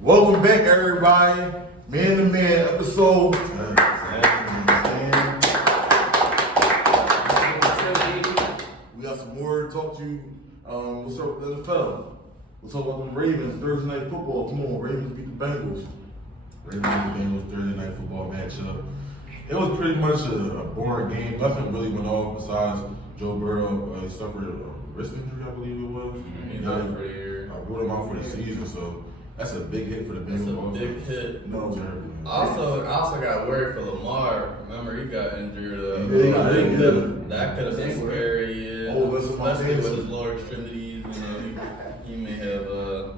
Welcome back, everybody. Man to Man episode. We got some more to talk to you. What's up with the NFL? We'll talk about them Ravens, Thursday night football. Come on, Ravens beat the Bengals. Ravens Thursday night football matchup. It was pretty much a boring game. Nothing really went off besides Joe Burrow. He suffered a wrist injury, I believe it was. He's out for the year. I brought him out for the season, so that's a big hit for the Bengals. That's a big hit. No, I also got worried for Lamar. Remember, he got injured. That could have been scary. Especially with his lower extremities. You know, he may have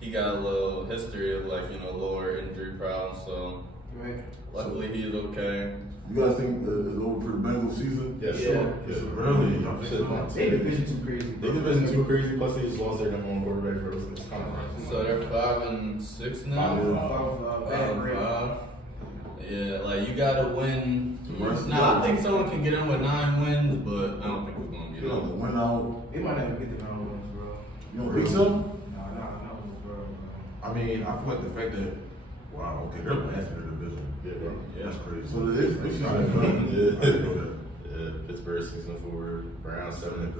he got a little history of lower injury problems. So luckily he's okay. You guys think it's over for the Bengals season? Yeah, sure. Yeah, really? I think so. They division too crazy. They division too crazy. Plus, they just lost their number one quarterback for this conference. So they're 5-6 now. 5-5. Yeah, like you gotta win. Now I think someone can get in with 9 wins, but I don't think it's gonna get in. Win out. They might not even get the 9 wins, bro. You don't think so? No, bro. I mean, I feel like the fact that they're last in their division. Yeah, bro. That's crazy. So it is. Pittsburgh 6-4, Browns 7-3,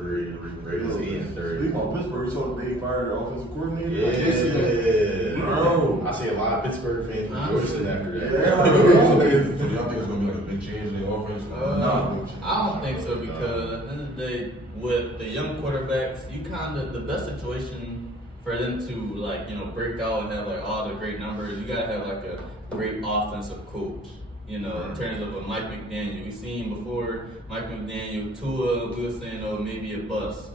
Ravens 8-3. Speaking of Pittsburgh, so they fired their offensive coordinator. Yeah, bro. I see a lot of Pittsburgh fans rejoicing after that. So y'all think it's gonna be like a big change in the offense? I don't think so because at the end of the day, with the young quarterbacks, the best situation for them to break out and have all the great numbers, you gotta have a great offensive coach. In terms of a Mike McDaniel. We've seen before Mike McDaniel, Tua, we were saying, maybe a bust.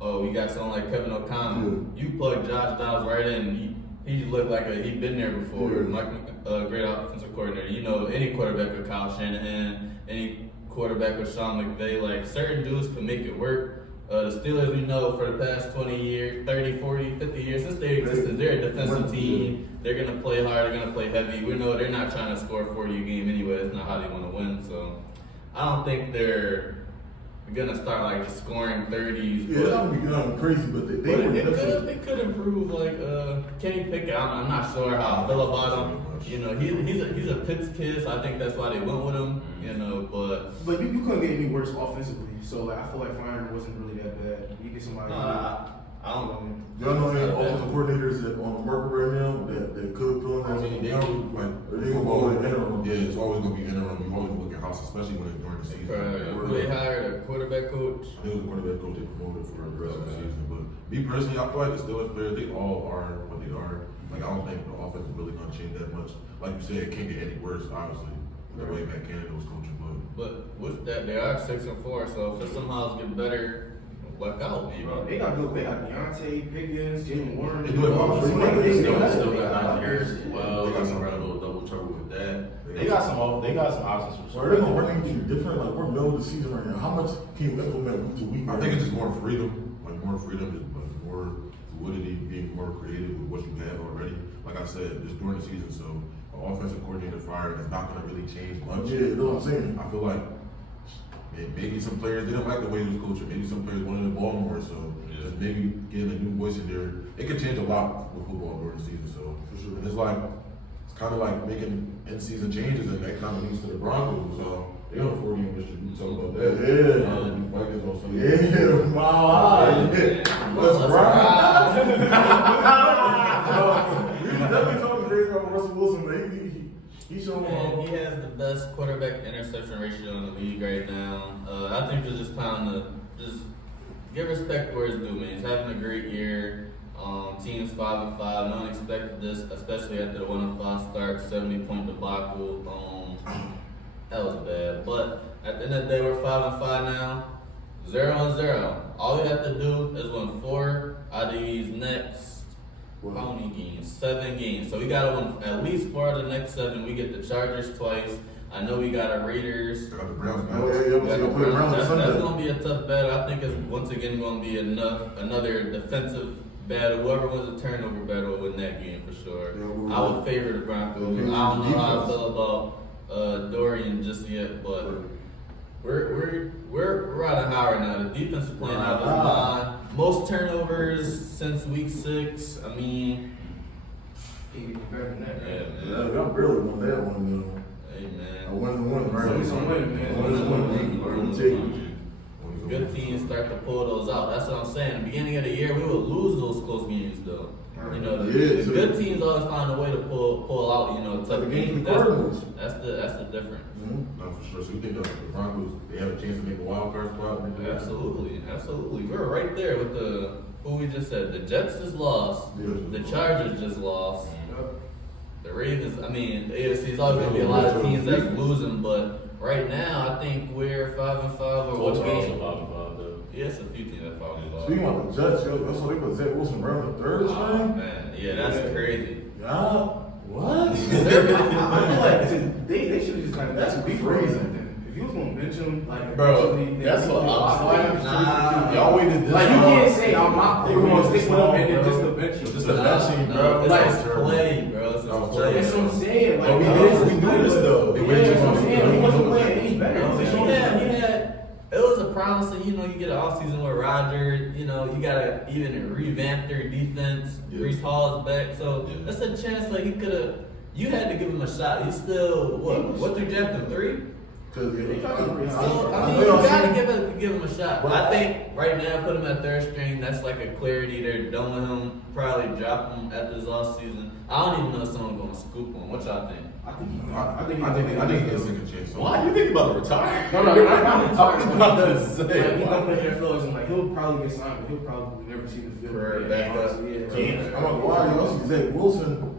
We got someone like Kevin O'Connell. You plug Josh Dobbs right in, he just looked like he'd been there before. Great offensive coordinator. Any quarterback with Kyle Shanahan, any quarterback with Sean McVay, certain dudes can make it work. The Steelers, we know for the past 20 years, 30, 40, 50 years, since they existed, they're a defensive team. They're going to play hard, they're going to play heavy. We know they're not trying to score a 40 a game anyway. That's not how they want to win. So I don't think they're going to start just scoring 30s. Yeah, that would be crazy, but they could improve. Kenny Pickett, I'm not sure how I feel about him. He's a Pitts kid, so I think that's why they went with him. But you couldn't get any worse offensively. So I feel like firing wasn't really that bad. You get somebody. I don't know. Y'all know any offensive coordinators that on the market right now that could fill in that? I mean, they gonna go in interim. Yeah, it's always gonna be interim. You always look at house, especially when it's during the season. They hired a quarterback coach. I think it was a quarterback coach they promoted for the rest of the season. But me personally, I feel like the Steelers players, they all are what they are. I don't think the offense is really gonna change that much. Like you said, it can't get any worse, obviously. The way Matt Canada was coaching, but with that, they are 6-4. So if it somehow get better. Luck out, maybe. They got good. They got Deontay, Pickens, Jalen Warren. They do it well. They still got 9 years as well. They got some little double trouble with that. They got some options for sure. Are they gonna bring anything different? We're middle of the season right now. How much can you implement week to week? I think it's just more freedom. More freedom, more fluidity, being more creative with what you have already. Like I said, it's during the season, so an offensive coordinator fired is not gonna really change much. Yeah, you know what I'm saying? I feel like maybe some players didn't like the way he was coaching. Maybe some players wanted the ball more. So just maybe getting a new voice in there, it could change a lot with football during the season. So for sure, and it's kind of like making in-season changes, and that kind of leads to the Broncos. So they on 4 game district. We talk about that. Yeah. Vikings on Sunday. Yeah. Wow. Let's ride. We definitely talking crazy about Russell Wilson, man. He has the best quarterback interception ratio in the league right now. I think it's just time to just give respect where it's due, man. He's having a great year. Team's 5-5. No one expected this, especially after the 1-5 start, 70-point debacle. That was bad. But at the end of the day, we're 5-5 now. 0-0. All we have to do is win 4 out of these next. How many games? 7 games. So we gotta win at least 4 of the next 7. We get the Chargers twice. I know we got our Raiders. Got the Browns. That's gonna be a tough battle. I think it's once again gonna be another defensive battle. Whoever wins the turnover battle will win that game for sure. I would favor the Broncos. I don't know how I feel about Dorian just yet, but we're riding high right now. The defense is playing out of line. Most turnovers since week 6. I mean, Can't get better than that, Yeah, right? Yeah, man. y'all barely won that one, though. Hey, A man. win, right? It's a win, man. One is a win. We're gonna take it. Good teams start to pull those out. That's what I'm saying. At the beginning of the year, we would lose those close games, though. You know, the good teams always find a way to pull out. You know, Like tough the game games. the Cardinals. That's the difference. Mm-hmm. No, for sure. So you think the Broncos, they have a chance to make a wild card spot? Absolutely. We're right there with who we just said. The Jets is lost. The Chargers just lost. The Ravens. I mean, the AFC is always gonna be a lot of teams that's losing, but right now I think we're 5-5 or What's one also game. 5-5 though? Yeah, it's a few teams that 5-5. Speaking about the Jets, yo, that's why they put Zach Wilson right on the third Oh, string. man, yeah, that's crazy. Yeah. What? I feel like they should have just like That's be crazy. If you was gonna bench him, like Bro, eventually, that's then what I'm saying. Nah. Y'all waited this Like you long. can't say I'm not They going to waited stick this with him long, and then bro. just to bench him. Just to bench him, bro. It's Like, just play, bro. It's No, just play. That's what I'm saying. Like, we it knew- is we knew this, though. Yeah, that's what I'm saying. He wasn't playing any better. It was a promising, you know, you get an offseason with Roger, you know, you gotta even revamp their defense. Yeah. Brees Hall's back, so Yeah. that's a chance like he could have. You had to give him a shot. You still what you draft him 3? Because So I mean, you gotta give him a shot. I think right now put him at third string. That's like a clarity. They're done with him. Probably drop him after this offseason. I don't even know if someone's gonna scoop him. What y'all think? I think I think he has a second chance. Why? You think about to retire? No, I'm I talking was about about to this. say. Like, he's not playing NFL, and like he'll probably get signed, but he'll probably never see the field. For again. backup. Yeah. I'm not gonna lie, you also Zach Wilson,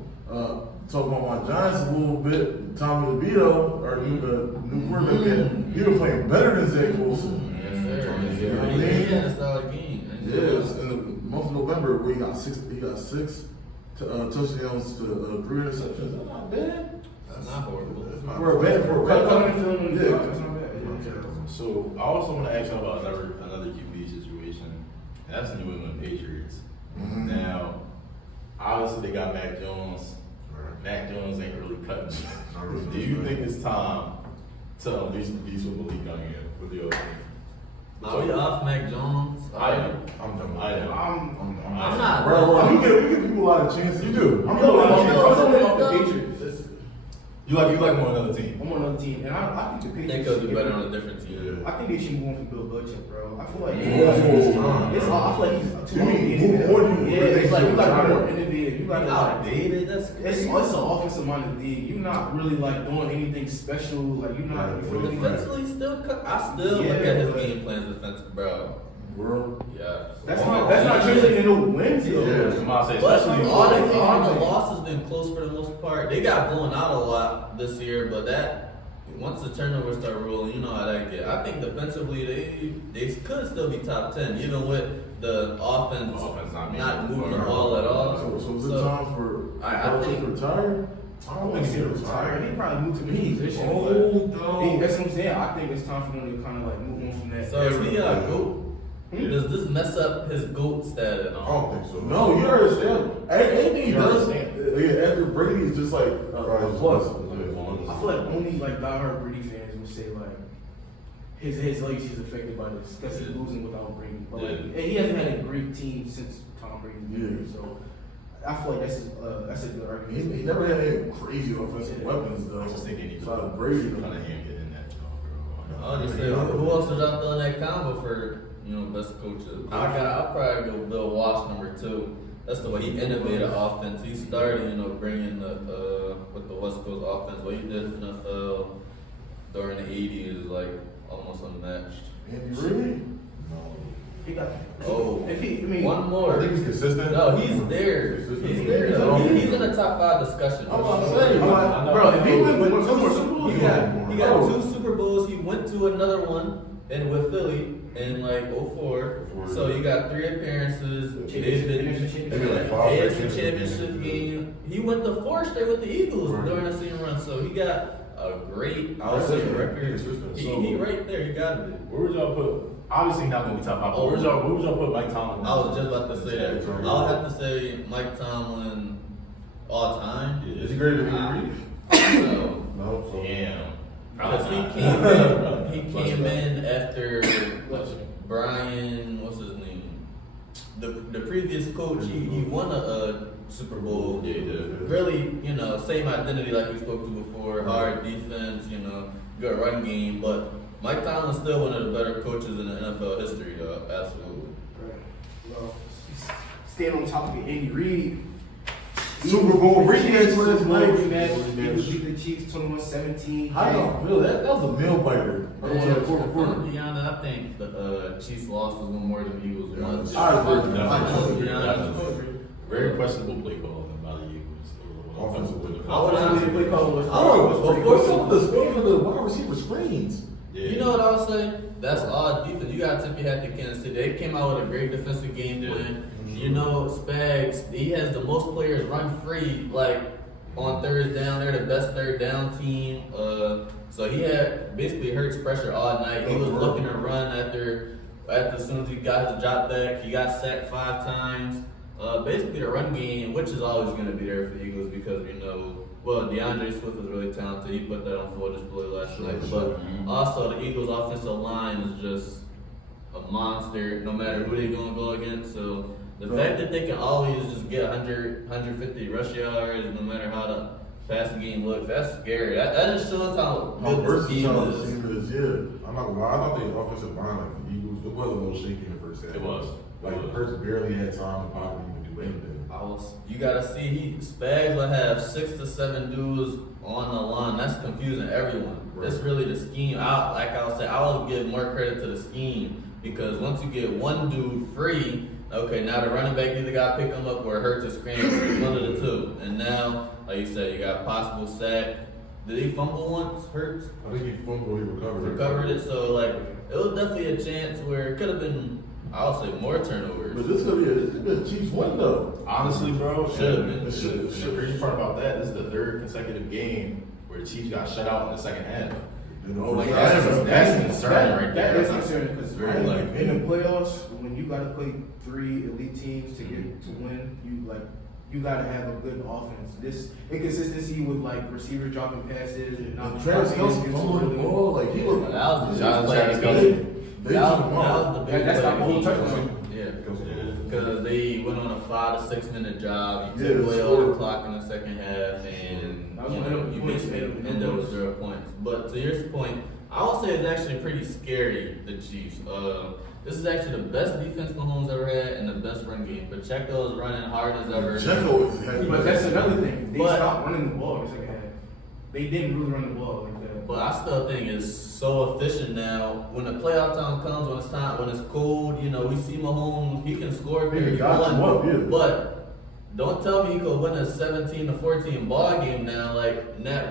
talking about my Giants a little bit, Tommy DeVito, our new quarterback, he was playing better than Zach Wilson. Yes, sir. You know what I mean? Yeah, it's not a game. Yeah, it's in the month of November where he got six touchdowns to 3 interceptions. That's not bad. That's not horrible. For a Cut cut. in film, Yeah. that's not bad. So I also want to ask you about another QB situation, and that's the New England Patriots. Mhm. Now, obviously they got Mac Jones. Mac Jones ain't really cutting it. Not really. Do you think it's time to unleash the beast with Malik Cunningham with your team? Are we off Mac Jones? I am. I'm done. I am. I'm not. Bro, we give people a lot of chances. You do. I'm I'm going going off the Patriots. You like more another team. I'm on another team, and I think the I Patriots. think they'll do better on a different team. I think they should move on from Bill Belichick, bro. I feel like Yeah. I feel like he's too You mean innovative. who do you- Yeah, it's like you gotta be more Retire. innovative. You gotta like, Outdated. That's it's an offensive minded league. You're not really like doing anything special. Like you're not. You feel me? defensively still. I still look at his game plans defensive, bro. World. Yeah. That's not translating into wins though. Yeah. Come on, say But especially all the losses been close for the most part. They got blown out a lot this year, but that once the turnovers start rolling, you know how that get. I think defensively they could still be top 10, even with the offense, not moving the ball at all. So is it time for I think- to retire? I don't think he's retired. He probably moved to the position. Oh, no. That's what I'm saying. I think it's time for them to kind of like move on from that. So is he a GOAT? Yeah. Does this mess up his GOAT status? I don't think so. No, you understand. Anything he You does understand. after Brady is just like a plus. I feel like only like diehard Brady fans would say like his legacy is affected by this because he's losing without Brady. But like, Yeah. and he hasn't had a great team since Tom Brady's been here, so I feel like that's a good argument. He never had any crazy offensive weapons though. I just think they need to Outside of Brady. Cunningham get in that bro. I'll just say who else would y'all throw in that combo for best coaches? I'll probably go Bill Walsh #2. That's the way he innovated offense. He started bringing the with the West Coast offense. What he did in the NFL during the '80s is like almost unmatched. Andy Reid? He got One more. I think he's consistent. No, he's there. He's there. Though. He's in the top 5 discussion. I'm about to say, bro, if he went two more Super Bowls, He got 2 Super Bowls. He went to another one and with Philly in like 04. So you got 3 appearances. They've been AFC Championship game. He went to 4 straight with the Eagles during the season run. So he got a great outside record. He right there. You got to be. Where would y'all put? Obviously not gonna be top 5. But where would y'all put Mike Tomlin? I was just about to say that. I would have to say Mike Tomlin all time. Is he greater than Andy Reid? No. No. So Damn. Because he came in after Brian, what's his name? The previous coach, he won a Super Bowl. Yeah, he did. Really, same identity like we spoke to before. Hard defense, good run game. But Mike Tomlin's still one of the better coaches in the NFL history, though. Absolutely. Right. Well, staying on top of it, Andy Reid. Super Bowl rematch Super last Bowl night. rematch. Eagles beat the Chiefs 21-17. How do y'all feel? That was a nail biter. To be honest, I think the Chiefs lost was one more than the Eagles. Very questionable play calling by the Eagles. Offensive I would honestly play call was Before some of the screen of the wide receiver screens. Yeah. You know what I'll say? That's all defense. You got to tip your hat to Kansas City. They came out with a great defensive game plan. Spags, he has the most players run free, like on third down. They're the best third down team. So he had basically Hurts pressure all night. He was looking to run after as soon as he got his drop back. He got sacked 5 times. Basically the run game, which is always going to be there for the Eagles because DeAndre Swift is really talented. He put that on full display last night. But also the Eagles' offensive line is just a monster, no matter who they're going to go against. So the fact that they can always just get 100, 150 rush yards, no matter how the passing game looks, that's scary. That just shows how good this team is. Yeah. I'm not gonna lie. I thought the offensive line, like the Eagles, it was a little shaky in the first half. It was. Like Hurts barely had time to probably even do anything. You gotta see, Spags will have 6 to 7 dudes on the line. That's confusing everyone. Right. That's really the scheme. I would give more credit to the scheme because once you get one dude free, okay, now the running back either got to pick him up or Hurts is scrambling, one of the two. And now, like you said, you got possible sack. Did he fumble once, Hurts? I think he fumbled, he Recovered it, so it was definitely a chance where it could have been, I would say, more turnovers. But this could be a Chiefs win though. Honestly, bro, Should've been. The crazy part about that, this is the 3rd consecutive game where the Chiefs got shut out in the second half. That's concerning right there. That is concerning because Very, in the playoffs, when you got to play 3 elite teams to get to win, you got to have a good offense. This inconsistency with receiver dropping passes and not Travis Kelce fumbling the ball, he looked. That was the Shout out to biggest Travis play. Kelce. That was the biggest That's play not the whole of the touchdown. game. Yeah. Because they went on a 5 to 6 minute job. You Yeah, took away all sure. the clock in the second half, and you basically end up with 0 points. But to your point, I would say it's actually pretty scary, the Chiefs. This is actually the best defense Mahomes ever had and the best run game. Pacheco is running hard as ever. But that's another thing. They But- stopped running the ball in the second half. They didn't really run the ball like that. But I still think it's so efficient now. When the playoff time comes, when it's cold, we see Mahomes, he can score He got you up, 31. yeah. But don't tell me he could win a 17 to 14 ball game now.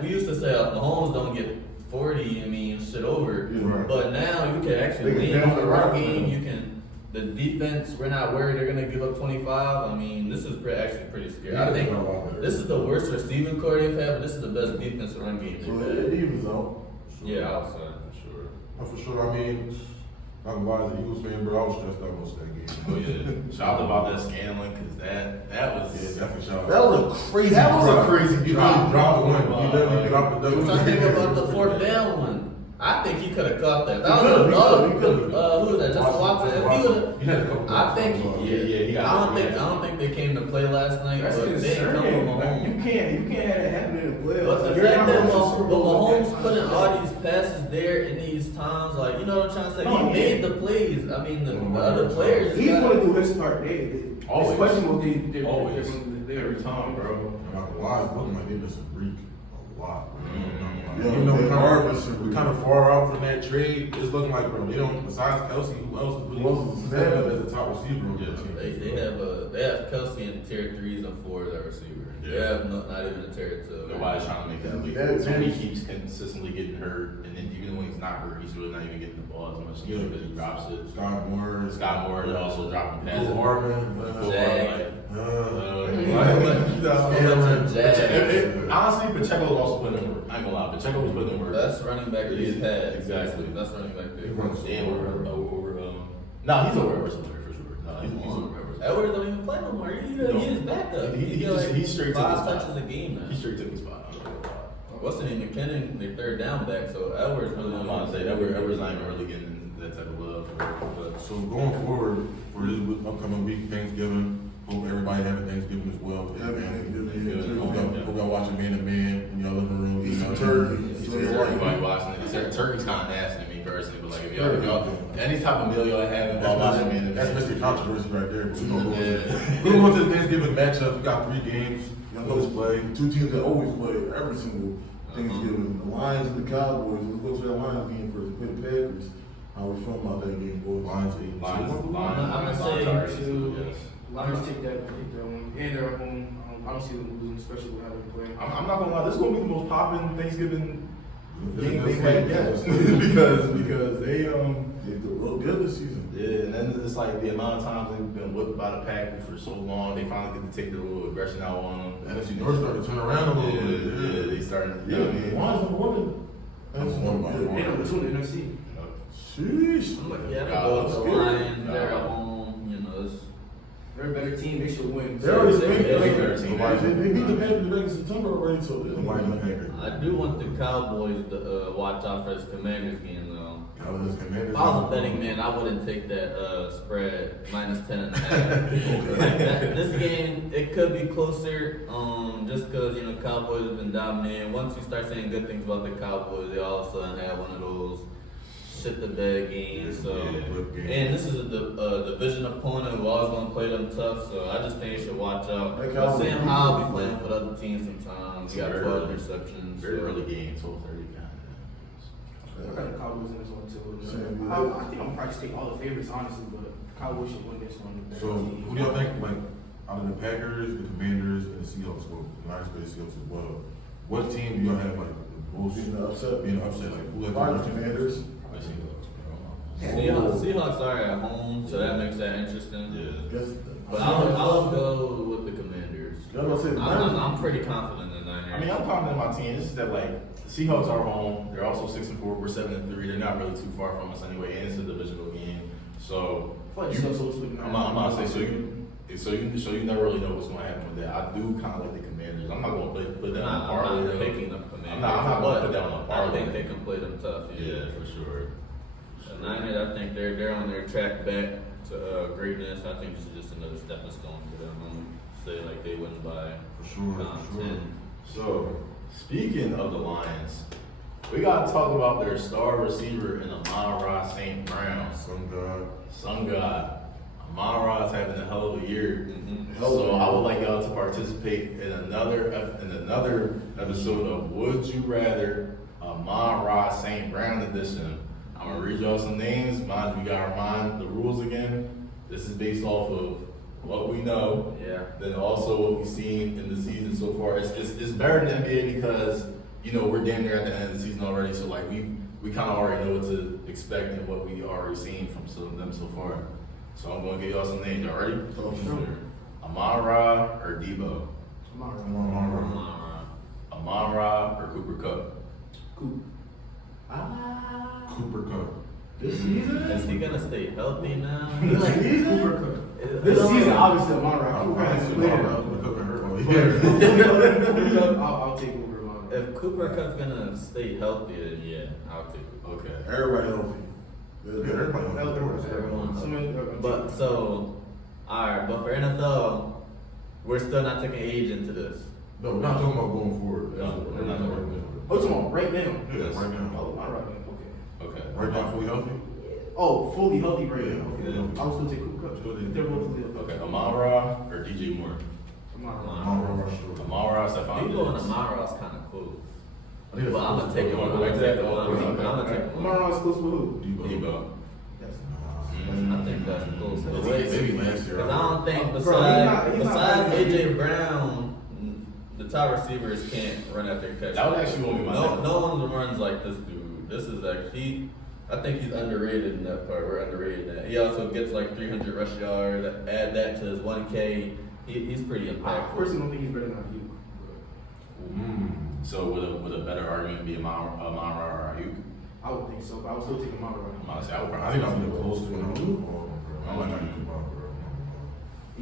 We used to say, if Mahomes don't get 40, shit over. Yeah, right. But now you can actually They can lean on the down run the game. The defense, we're not worried they're gonna give up 25. This is actually pretty scary. I think this is the worst receiving core they've had, but this is the best defensive run game So they've it had. evens out. Yeah, I would say for sure. For sure, not gonna lie, as an Eagles fan, but I was stressed out most of that game. Oh yeah. Shout out about that Scanlon because that was Definitely shout out. That was a crazy. That was a drop. crazy He drop. dropped the one. He literally dropped the I'm double. trying to think about the 4th down one. I think he could have caught that. That He was could've. who was that? Justin Watson. If he would He had a couple. I think he got I don't think they came to play last night. That's But they didn't come concerning. with Mahomes. You can't have that happen in the playoffs. But the You're fact not that going to the Super Bowl Mahomes next putting time. all these passes there in these times, you know what I'm trying to say? No, He yeah. made the plays. The other players. He's got- going to do his part. Always. It's questionable. Always. Every time, bro. I'm not gonna lie, it's looking like they missed a break a lot. Yeah, Even though they are missing we kind of far out from that trade, it's looking like, bro, they don't, besides Kelsey, who else is really stand up as a top receiver on the team? They have Kelsey in tier 3s and 4s at receiver. They Yeah. have not even a tier 2. Nobody's trying to make that leap. Yeah, Tony yeah. keeps consistently getting hurt, and then even when he's not hurt, he's really not even getting the ball as much. He drops it. Scott Moore, Scott Moore is also dropping passes. Cole Hardman, Honestly, Pacheco was also putting in work. I ain't gonna lie, Pacheco was putting in work. Best running back they've had. Exactly. Best running back they've He runs had. And no, he's over Everson for sure. No, he's over Everson. Edwards don't even play no more. He's backup. He's straight to the 5 spot. touches a game now. He straight took the spot. What's the name? McKinnon, the 3rd down back. So Edwards really. I'm about to say Edwards not even really getting that type of love. But So going forward for this upcoming week, Thanksgiving, Hope everybody having Thanksgiving as well. Happy Thanksgiving, yeah. Hope y'all watching Man to Man in your living room. Eat some turkey. Everybody watching it. Turkey's kind of nasty to me personally, but like if y'all any type of meal y'all having while watching Man to Man, That's Mr. Controversy right there. But we gonna go Yeah. We're gonna go to the Thanksgiving matchup. We got 3 games. Young Let's coach play. Two teams that always play every single Thanksgiving. The Lions and the Cowboys. Let's go to that Lions game first. Play the Packers. How we feeling about that game, boys? Lions 8. I'm gonna say already two. yes. Lions take that one, and they're at home. I don't see them losing, especially with how they play. I'm not gonna lie, this is gonna be the most popping Thanksgiving game they've Game had yet. because they They look good this season. yeah, and then it's like the amount of times they've been whipped by the Packers for so long, they finally get to take their little aggression out on them. NFC North started to turn around a little bit. Yeah, they started. Yeah, Yeah, the Lions number one. That's Number one. They know it's on the NFC. Sheesh. I'm like, yeah, God, go that's with the good. Lions. They're at home. You know, it's They're a better team. They should win. They already They- beat they- better team. They beat the Packers back in September already, so they're Nobody in the Packers. I do want the Cowboys to watch out for this Commanders game though. Cowboys, Commanders. If I was a betting man, I wouldn't take that spread minus 10.5. Like this game, it could be closer, just because you know Cowboys have been dominating. Once you start saying good things about the Cowboys, they all of a sudden have one of those shit the bed games. So, and this is a division opponent who always gonna play them tough. So I just think you should watch out. Hey, But Cowboys, Sam Howell be playing for other teams sometimes. He got Very 12 early. interceptions. very so- early game, 12:30. I got the Cowboys in this one too. Same. I think I'm probably take all the favorites honestly, but Cowboys should win this one. So, who do y'all think, like, out of the Packers, the Commanders, and the Seahawks, well, the Lions play the Seahawks as well, what team do y'all have, like, the most Being upset. being upset? Like, who has Probably the the most Commanders. Seahawks are at home, so that makes that interesting. Yeah. Guess. But I'll go with the Commanders. I was gonna say the Niners. I'm pretty confident in the Niners. I mean, I'm confident in my team. It's just that like Seahawks are home. They're also 6-4. We're 7-3. They're not really too far from us anyway, and it's a divisional game. So I'm gonna say so you never really know what's going to happen with that. I do kind of like the Commanders. I'm not going to put that on the I'm parlay. not picking the Commanders. I'm not going to put that on the I parlay. think they can play them tough. Yeah, for sure. The Niners, I think they're on their track back to greatness. I think this is just another stepping stone for them. I'm gonna say like they win by For sure. 10. So speaking of the Lions, we got to talk about their star receiver in Amon-Ra St. Brown. Some god. Amon-Ra is having a hell of a year. So I would like y'all to participate in another episode of Would You Rather Amon-Ra St. Brown edition. I'm gonna read y'all some names. Mind we gotta remind the rules again. This is based off of what we know, Yeah. then also what we've seen in the season so far. It's better than NBA because you know we're damn near at the end of the season already. So like we kind of already know what to expect and what we already seen from some of them so far. So I'm gonna give y'all some names. Y'all ready? Sure. Amon-Ra or Debo? Amon-Ra. Amon-Ra or Cooper Kupp? Cooper Kupp. This season? Is he gonna stay healthy now? This season? This season, obviously, Amon-Ra. Cooper Cooper been hurt all year. I'll take over Amon-Ra. If Cooper Cup's gonna stay healthy, then yeah, I'll take it. Okay. Everybody healthy. Yeah, everybody on the court. Everyone. But so, alright, but for NFL, we're still not taking age into this. No, we're not talking about going forward. No, we're not talking about Oh, come on, right now. Yeah, right Oh, now. all right, okay. Okay. Right now, fully healthy? Oh, fully healthy right now. Yeah, Okay. yeah. I was still take Cooper Cup. Still take- They're both fully healthy. Okay. Amon-Ra or DJ Moore? Amon-Ra. Amon-Ra, sure. Amon-Ra, Stephon You going to Diggs. Amon-Ra's kind of cool. I think But I'm gonna take him. I'm gonna take him. I'm gonna take him. Amon-Ra is close with who? Debo. Yes. I think that's close. Maybe last year. Because I don't think Bro, besides he's not AJ Brown, the top receivers can't run at their catch. That was actually gonna be my second. No one runs like this dude. This is actually I think he's underrated in that part. We're underrated in that. He also gets like 300 rush yards. Add that to his 1K. He's pretty I impactful. personally don't think he's better than Ayuk. So would a better argument be Amon-Ra or Ayuk? I would think so, but I would still take Amon-Ra. I'm gonna say I would I think probably I'm the closest one. I like how you come out, bro.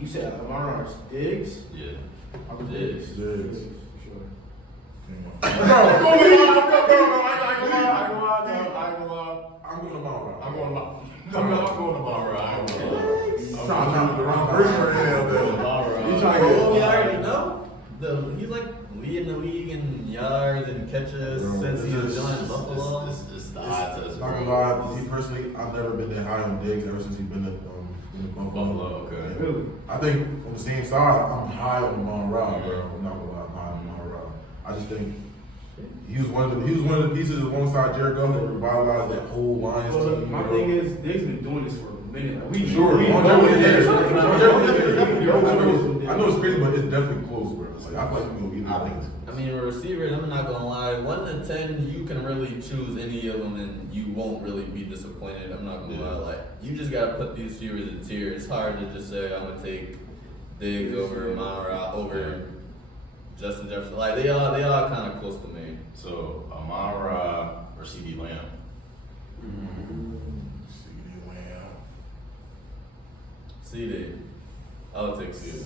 You said Amon-Ra is Diggs? Yeah. I would Diggs. Diggs. For sure. I'm going to Amon-Ra. I'm going to Amon-Ra. Sound like the wrong person right now, though. Amon-Ra. league in yards and catches Bro, since it's he's just- joined Buffalo. It's the odds of this. Not gonna lie, me personally, I've never been that high on Diggs ever since he's been at Buffalo, okay. And Really? I think on the same side, I'm high on Amon-Ra, bro. I'm not gonna lie, I'm high on Amon-Ra. I just think he was one of the pieces alongside Jared Goff that revitalized that whole Lions Well, team. my bro. thing is, Diggs been doing this for a minute. Like, we Sure, we longevity know is it. I know it's crazy, but it's definitely close, bro. Like, I feel like we I think it's I mean, receivers, I'm not gonna lie, 1 to 10, you can really choose any of them and you won't really be disappointed. I'm not gonna lie, like, you just gotta put these receivers in tier. It's hard to just say, I'm gonna take Diggs over Amon-Ra, over Justin Jefferson. Like, they all kind of close to me. So Amon-Ra or CD Lamb. CD. I'll take CD.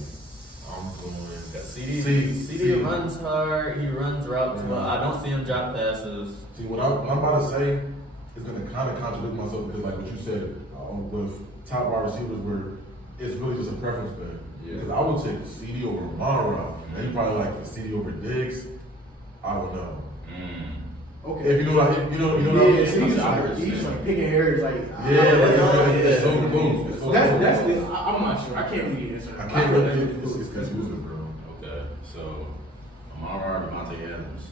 I'm going. CD runs hard, he runs routes well. I don't see him drop passes. See, what I'm about to say is going to kind of contradict myself because, like what you said, with top wide receivers, where it's really just a preference thing. Yeah. Because I would take CD over Amon-Ra, and you probably like CD over Diggs. I don't know. Okay. If you know, like, you know, Yeah, he's just like picking hairs, like it's so close. It's so That's close. the. I'm not sure. I can't really answer. I can't really. It's confusing, bro. Okay, so Amon-Ra or Devontae Adams.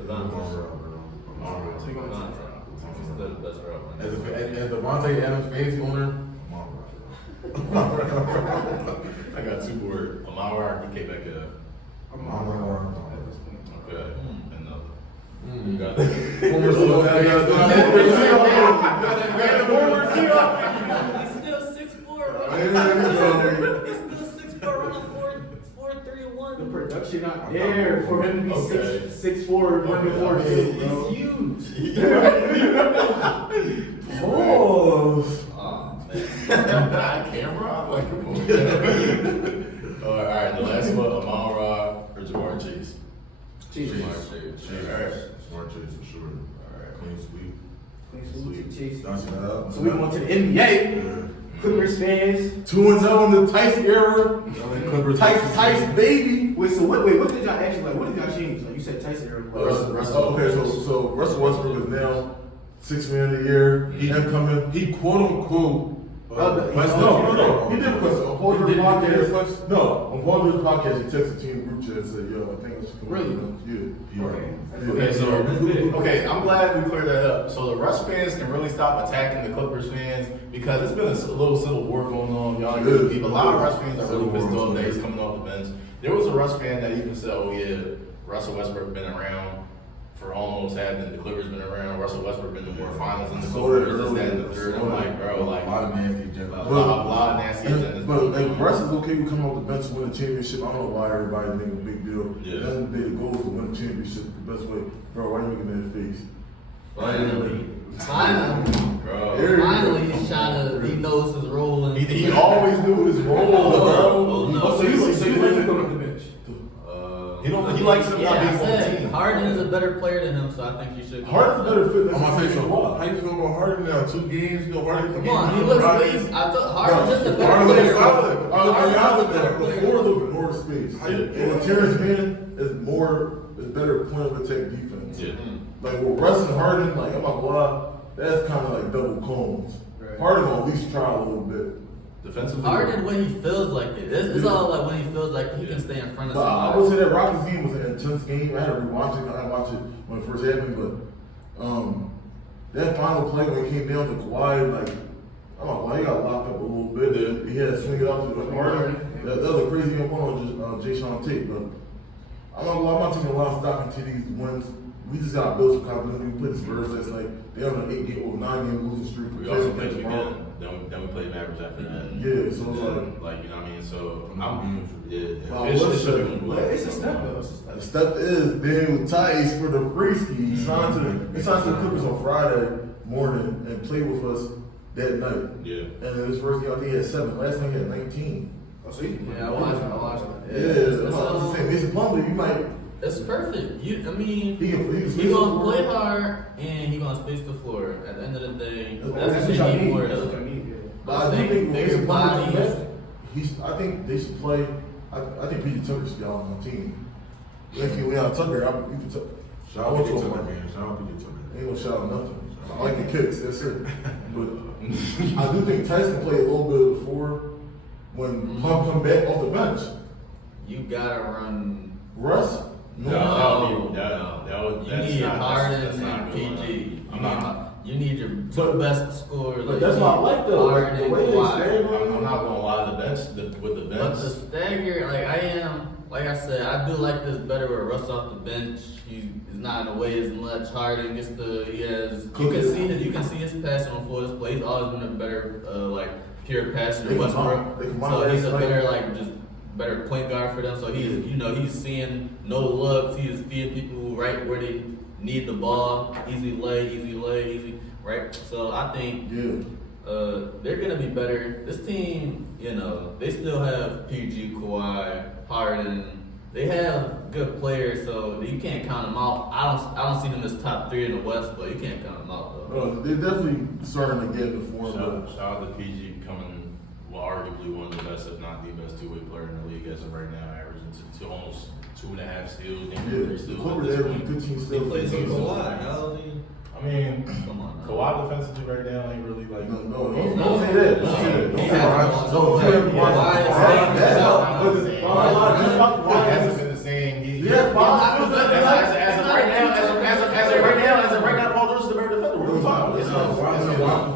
Amon-Ra, bro. Amon-Ra. Take Devontae. He's the best route runner. As Devontae Adams fantasy owner, Amon-Ra. I got two more. Amon-Ra or DK Metcalf. Amon-Ra. Okay, another. You got Former Seahawks. He's still 6'4", He's still 6'4", running 4.3 The 1. production not there for him to be Okay. 6'4", running 4. He's huge. Pause. Oh man. Camera? Like, come on. All right, the last one, Amon-Ra or Jamar Chase. Chase. Alright. Smart Chase for sure. Alright. Clean sweep. Chase. That's it up. So we went to the NBA. Clippers fans. 2-0 in the Tice era. Tice baby. Wait, so what did y'all actually like? What did y'all change? Like you said, Tyson era. So Russell Westbrook is now $6 million a year. He incoming. He quote unquote. He did request on Paul George's podcast. No, on Paul George's podcast, he texted the team group chat and said, "Yo, I think I should come." Really? Okay, I'm glad we cleared that up. So the Russ fans can really stop attacking the Clippers fans because it's been a little civil war going on. Y'all It good is. people. A lot of Russ fans are really Civil pissed war. off that he's coming off the bench. There was a Russ fan that even said, "Oh yeah, Russell Westbrook been around for almost having the Clippers been around. Russell Westbrook been to more finals in the Clippers, this, that, and the third." I'm like, bro, like a lot of nasty agendas. a lot of nasty agendas. But if Russ is okay with coming off the bench to win a championship, I don't know why everybody making a big deal. Yeah. At the end of the day, the goal is to win a championship the best way. Bro, why are you making that face? Finally, Bro. finally, he's trying to. He knows his role. And He always knew his role, bro. Oh, no. Oh, so you like him coming off the bench? He likes him not I being on the said team. Harden is a better player than him, so I think he should. Harden's a better fit than I'm gonna say so. How you feel about Harden now? 2 games, you know, Harden. Come on, he looks good. I thought Harden's just a better Harden player. looks solid. Harden's I a was better there. The player. floor looked more space. And Terrence Mann is better point of attack defense. Yeah. Like with Russ and Harden, like I'm not gonna lie, that's kind of like double cones. Right. Harden will at least try a little bit. Defensively, Harden when he feels like it. It's all like when he feels like he can stay in front of But I somebody. would say that Rockets game was an intense game. I had to rewatch it. I didn't watch it when it first happened, but that final play when it came down to Kawhi, like I'm not gonna lie, he got locked up a little bit. He had to swing it out to Harden. That was a crazy game on Jay Sean Tate, but I'm not gonna lie, I'm not taking a lot of stock into these wins. We just got to build some confidence. We played the Spurs last night. They on an 9-game losing streak. we also played them again. Then we played Mavericks after that. Yeah, so it's Like you know what I mean. So I'm Wow, it what's should the- be Well, it's a step though. It's a step. the step is being with Tice for the Freeski. He signed to the Clippers on Friday morning and played with us that night. Yeah. And his first game, I think he had 7. Last night he had 19. Oh, so you Yeah, I watched it. Yeah, It's, I'm just saying, Mason Plumlee, you might. it's perfect. I mean, He can he gonna play hard and he gonna space the floor. At the end of the day, that's That's what what you y'all need need. more That's what of. y'all need. But I do think Bigger Mason Plumlee bodies. I think they should play. I think PJ Tucker should get on the team. Thank you, Leon Tucker. You can Shout out to Tucker, man. Shout out to Tucker. Ain't no shout out nothing. I like the kicks. That's it. But I do think Tyson played a little bit before when Plum come back off the bench. You gotta run. Russ? No. You need Harden and PG. You need your two best scorers. But that's what I like though. Harden The and way they Kawhi. stagger. I'm not gonna lie, with the But bench. the stagger, like I said, I do like this better with Russ off the bench. He's not in the way as much. Harden gets you can see his passing on full display. He's always been a better pure passer than Westbrook. So he's a better just better point guard for them. So he's seeing no looks. He's feeding people right where they need the ball. Easy lay, right? So I think they're gonna be better. This team, they still have PG, Kawhi, Harden. They have good players, so you can't count them out. I don't see them as top 3 in the West, but you can't count them out though. They're definitely starting to get the form. Shout out to PG becoming, arguably one of the best, if not the best two-way player in the league as of right now, averaging to almost 2.5 steals, Yeah, 3 the steals. Clippers averaging 15 He steals. plays a with season. Kawhi. I mean, Come on. Now. Kawhi defensively right now ain't really like. No, don't say that. Don't say that. Don't say that. No, Kawhi hasn't been the same. Yeah, As of right now, Paul George is the better defender. What are we talking about?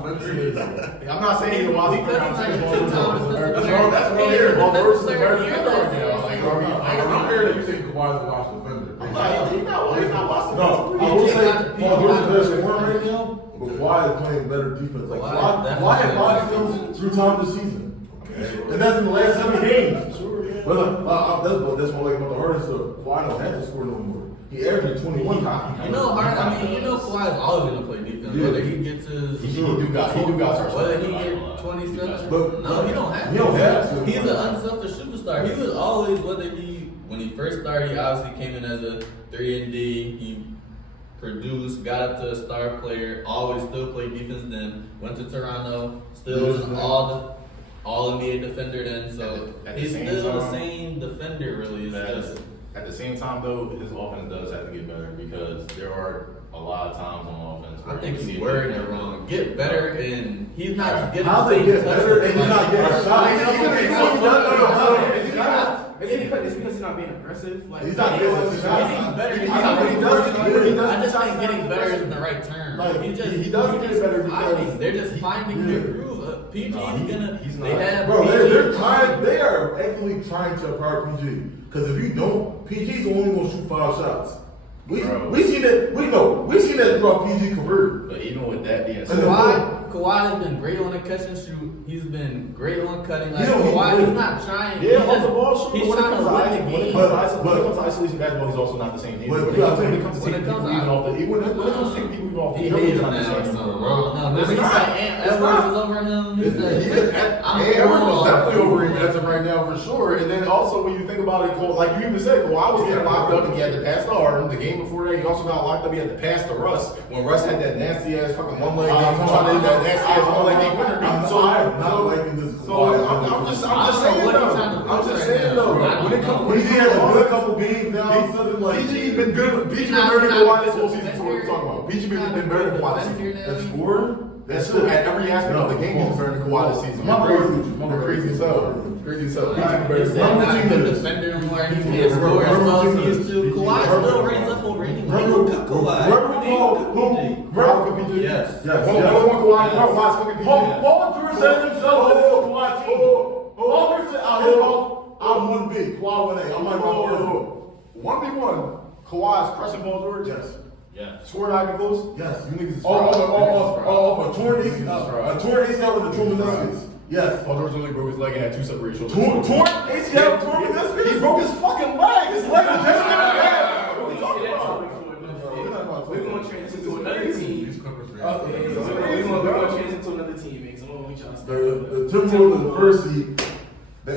I'm not saying he's a wild defender. I'm saying Paul George is the better defender. That's what I'm hearing. Paul George is the better defender right now. I'm hearing that you think Kawhi's a watch defender. He's not watching. No, I will say Paul George is the best scorer right now, but Kawhi is playing better defense. Like Kawhi had 5 steals 3 times this season, and that's in the last 7 games. But that's what I like about the Harden stuff. Kawhi don't have to score no more. He averaged 21 times. Kawhi is always gonna play defense. Yeah. Whether he gets his, He do got whether he get 27. But No, he don't have to. He don't have to. He's an unselfish superstar. He was always when he first started, he obviously came in as a 3-and-D. He produced, got up to a star player. Always still played defense. Then went to Toronto. Still was all NBA defender. Then so At the he's same still the time, same defender. Really, it's just. At the same time, though, his offense does have to get better because there are a lot of times on offense. I think he's wording it wrong. Get better, and he's not just getting How the they same get better and he's not getting shots? It's because he's not being aggressive. Like, He's not getting shots. Getting better. I just think getting better isn't the right term. Like, he he does get better because they're just finding their groove. PG he's They not. have Bro, PG. they are actively trying to acquire PG. Because if you don't, PG's only gonna shoot 5 shots. We see that throughout PG career. But even with that being said, Kawhi has been great on the catch and shoot. He's been great on cutting. Like Yeah, Kawhi, he's not trying. yeah, off the ball shooter. He's When it trying to comes to win the game. isolation basketball, he's also not the same. But When it comes to taking people even off the, when it comes to taking people even off the, He field, hates he's him not the now or same something, anymore, bro. No, It's he's not. like It's Edwards not. is over him. He's Edwards was definitely over him as of right now for sure. And then also when you think about it, like you even said, Kawhi was getting locked up and he had to pass to Harden. The game before that, he also got locked up. He had to pass to Russ when Russ had that nasty ass fucking one leg game. Trying to hit that nasty ass one leg game winner. I'm not liking this. I'm just saying though. When it comes, PG has a good couple games now. Something like PG's been good. PG been better than Kawhi this whole season. So what are we talking about? PG been better than Kawhi this season. that score. That's still at every aspect of the game. He's better than Kawhi this season. You're crazy as hell. Crazy as hell. PG been better than Not a Kawhi. good defender anymore. He can't score as well as he used to. Kawhi still raised up over anyone. He don't cut Kawhi. Yes. One Kawhi. Kawhi's cooking PG. Paul George said himself that it's a Kawhi team. Paul George said, I'm 1B, Kawhi 1A. I'm like, 1v1. Kawhi's crushing Paul George. yes. Yeah. Score not even close. Yes. You niggas is A torn ACL with a torn meniscus. Yes. Paul George only broke his leg and had 2 separate shoulders. Torn ACL, torn meniscus? He broke his fucking leg. His leg is just bad. What are we talking about? We're going to transition to another team. These Clippers fans. We're going to transition to another team, man. So we trying to start. The Timberwolves in the first seed. We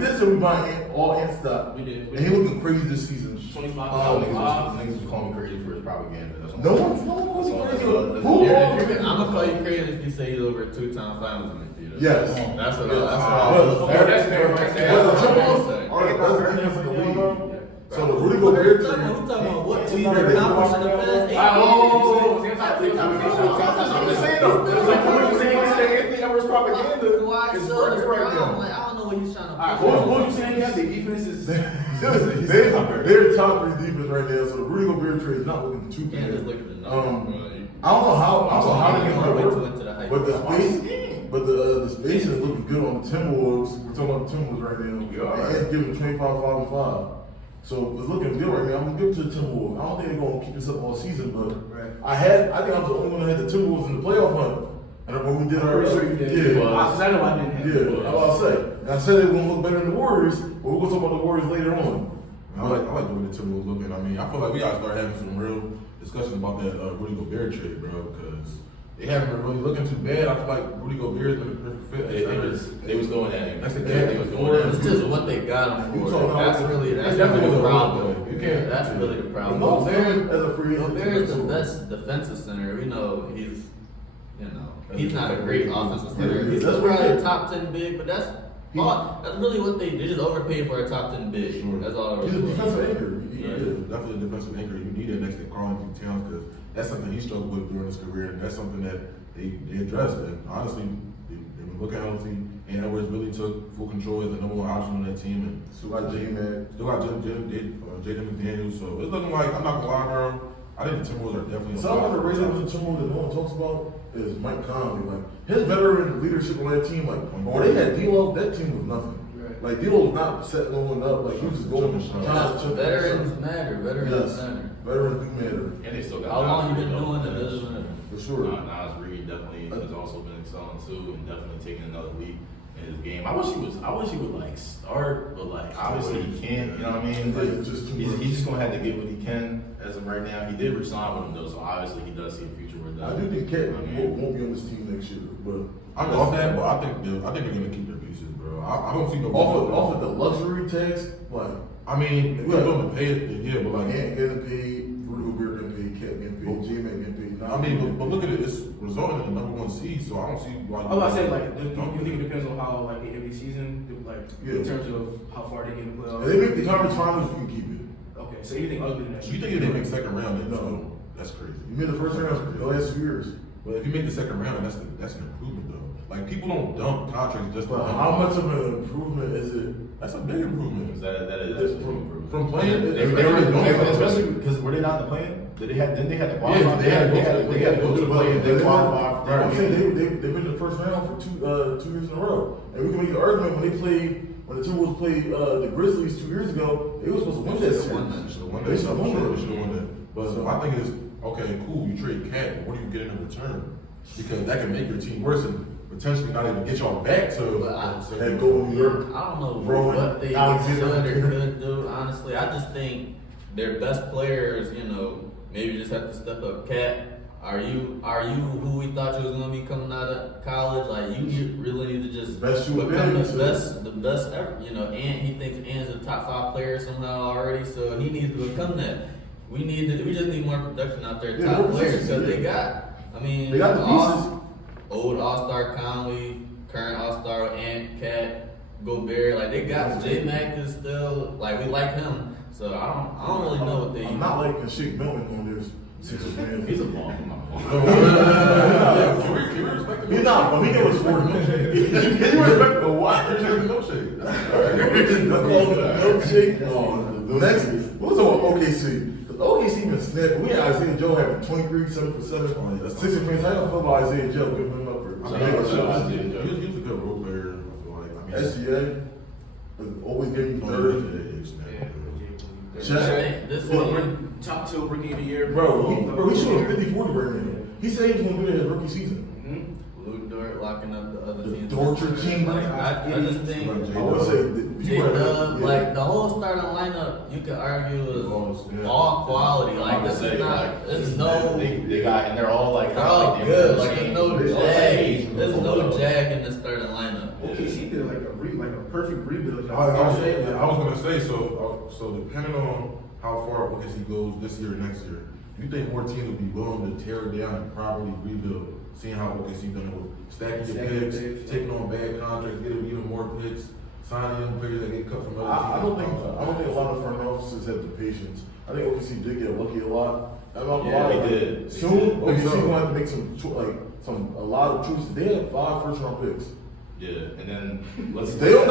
did some buying all in stock. We did. And he looking crazy this season. 25. Niggas was calling me crazy for his propaganda. That's all. No one's crazy. That's Who? I'm gonna call you crazy if you say he's over 2-time finals MVP. Yes. That's what Yes. I That's fair right there. But the That's what I'm Timberwolves saying. are the best defense in the league. So Rudy Gobert We trade. talking about what He- team he- accomplished in the past 8 I'm years. just saying though. It's like when you say Anthony Edwards propaganda, Why it's still in the working right round? now. Like, I don't know what he's trying to Alright, push. what you saying, Cap? The defense is. They're top 3 defense right now, so the Rudy Gobert trade is not looking too Can't just bad. look at the numbers, bro. I don't know how they You can wanna wait work, too into the hype. but the That's my space, scheme. but the spacing is looking good on the Timberwolves. We're talking about the Timberwolves right now. We are. And it's giving 25, 5, and 5. So it's looking good right now. I'm gonna give it to the Timberwolves. I don't think they're gonna keep this up all season, but Right. I think I was the only one that had the Timberwolves in the playoff hunt. And when we did our, Pretty sure you did. yeah, I know I didn't have it. yeah, that's what I say. And I said they were gonna look better than the Warriors, but we're gonna talk about the Warriors later on. I like the way the Timberwolves looking. I mean, I feel like we gotta start having some real discussion about that Rudy Gobert trade, bro, because they haven't been really looking too bad. I feel like Rudy Gobert's been a perfect fit. They was going at him. That's the They cat was before. going at It's him. just what they got him You for. talking about- That's definitely really the the problem. problem. You can't- That's really the problem. Most of them Gobert, as a free agent. Gobert is the best defensive center. We know he's not a great offensive center. Yeah, He's that's still what probably he- a top 10 big, but that's really what they just overpaid for a top 10 big. Sure. That's all. He's a defensive anchor. Yeah, definitely a defensive anchor. You need it next to Karl Anthony Towns because that's something he struggled with during his career, and that's something that they addressed. And honestly, they've been looking healthy, and Edwards really took full control as the number 1 option on that team. And Still got J-Man. still got Jaden McDaniels, so it's looking like, I'm not gonna lie, bro. I think the Timberwolves are definitely Something on the race of the Timberwolves that no one talks about is Mike Conley. Like his veteran leadership on that team, like when they had D-Lo, that team was nothing. Right. Like D-Lo was not set no one up. Like he was just going shots. Veterans matter. Veterans Yes. matter. Veterans do matter And they still got How long you Nas been Reed, doing though. it doesn't matter. for sure. Nas Reed definitely has also been excelling too, and definitely taking another leap in his game. I wish he would like start, but like obviously he can't. You know what I mean? Yeah, Like, it's just too he's much. just gonna have to get what he can as of right now. He did resign with him though, so obviously he does see a future with that. I do think Cat I mean, won't be on this team next year, but I'm off that, but I think they're gonna keep their pieces, bro. I don't see no off of the luxury tax, like I mean, we're going to pay it, yeah, but like, Ant getting paid, Rudy Gobert getting paid, Cat getting paid, J-Man getting paid. I mean, but look at it, it's resulting in the number 1 seed, so I don't see why. I was about to say, like, do you think it depends on how, like, they end the season? Like, Yeah. in terms of how far they get in the If playoffs? they make the conference finals, you can keep it. Okay, so anything other than that? So you think if they make second round, then No. that's crazy. You made the first round the last 2 years. But if you make the second round, that's an improvement though. Like people don't dump contracts just. But to how much of an improvement is it? That's a big improvement. that is It's actually improved. From playing, They especially because were they not in the play-in? Didn't they have to qualify? Yeah, they had to go to the play-in. They qualified. Right. I'm saying they've been in the first round for 2 years in a row, and we can make the argument when the Timberwolves played the Grizzlies 2 years ago, they were supposed to win that series. They should have won They that. should have won Sure, that. they should have won that. But So- my thing is, okay, cool, you trade Cat, but what are you getting in return? Because that can make your team worse and potentially not even get y'all back to But I- that goal in New York. I don't know Rowan, what they Alexander. should or could do. Honestly, I just think their best players, maybe just have to step up. Cat, are you who we thought you was gonna be coming out of college? Like you really need to just Best you become been, the best ever. And he thinks Ant's a top 5 player somehow already, so he needs to become that. We just need more production out there, Yeah, top more players, because consistency, they got. I mean, They got the pieces. Old All-Star Conley, current All-Star Ant, Cat, Gobert, like they got J Mac is still we like him. So I don't really know what they. I'm not like the Shake Milton on this Sixers fans. He's a ball. Can we respect the He's not, but he gave us 40 milkshake. Can you respect the what? milkshake? I call it a milkshake. Next, what was on OKC? Because OKC been snapping. We had Isaiah Joe having 23, 7 for 7. Sixers fans, how y'all feel about Isaiah Joe giving him up for? I mean, he was a good role player. I feel like. I mean, SGA is always getting third. This season, Top 2 rookie of the year. Bro, he shooting 50-40 right now. He said he was going to do that his rookie season. Luke Dort locking up the other The teams. Dorcher team. I just think I would say J Dub, the whole starting lineup, you could argue is all quality. Like this is not, this is no. They got and they're all like They're all good. Like there's no They all jag. say There's no jag in the starting lineup. OKC did like a perfect rebuild. I was gonna say so depending on how far OKC goes this year or next year, do you think more teams will be willing to tear it down and properly rebuild? Seeing how OKC done it with stacking your picks, taking on bad contracts, getting even more picks, signing young players that get cut from other teams. I don't think a lot of front offices have the patience. I think OKC did get lucky a lot. Yeah, they did. Soon, They did. OKC going to have to make a lot of choices. They had 5 first-round picks. Yeah, and then They don't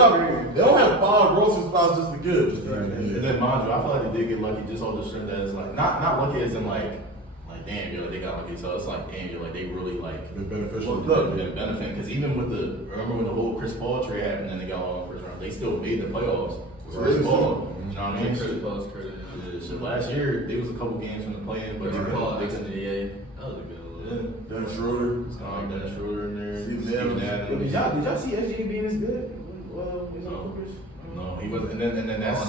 have 5 roster spots just to give. And then mind you, I feel like they did get lucky just on the strength that it's like not lucky as in like damn, yo, they got lucky. So it's like damn, yo, like they really like Been beneficial. been benefiting because even with remember when the whole Chris Paul trade happened and they got all the first round, they still made the playoffs with So Chris it's Paul. You know what I mean? Chris So, Paul's credit. so last year there was a couple games from the play-in, but Chris Paul, they that's couldn't. NBA. That was a good one. Dennis Schroeder. Dennis Schroeder in there. Steven Steven Adams. Adams. Did y'all see SJ being as good? Well, he's on No. Clippers. No, he wasn't. And then that's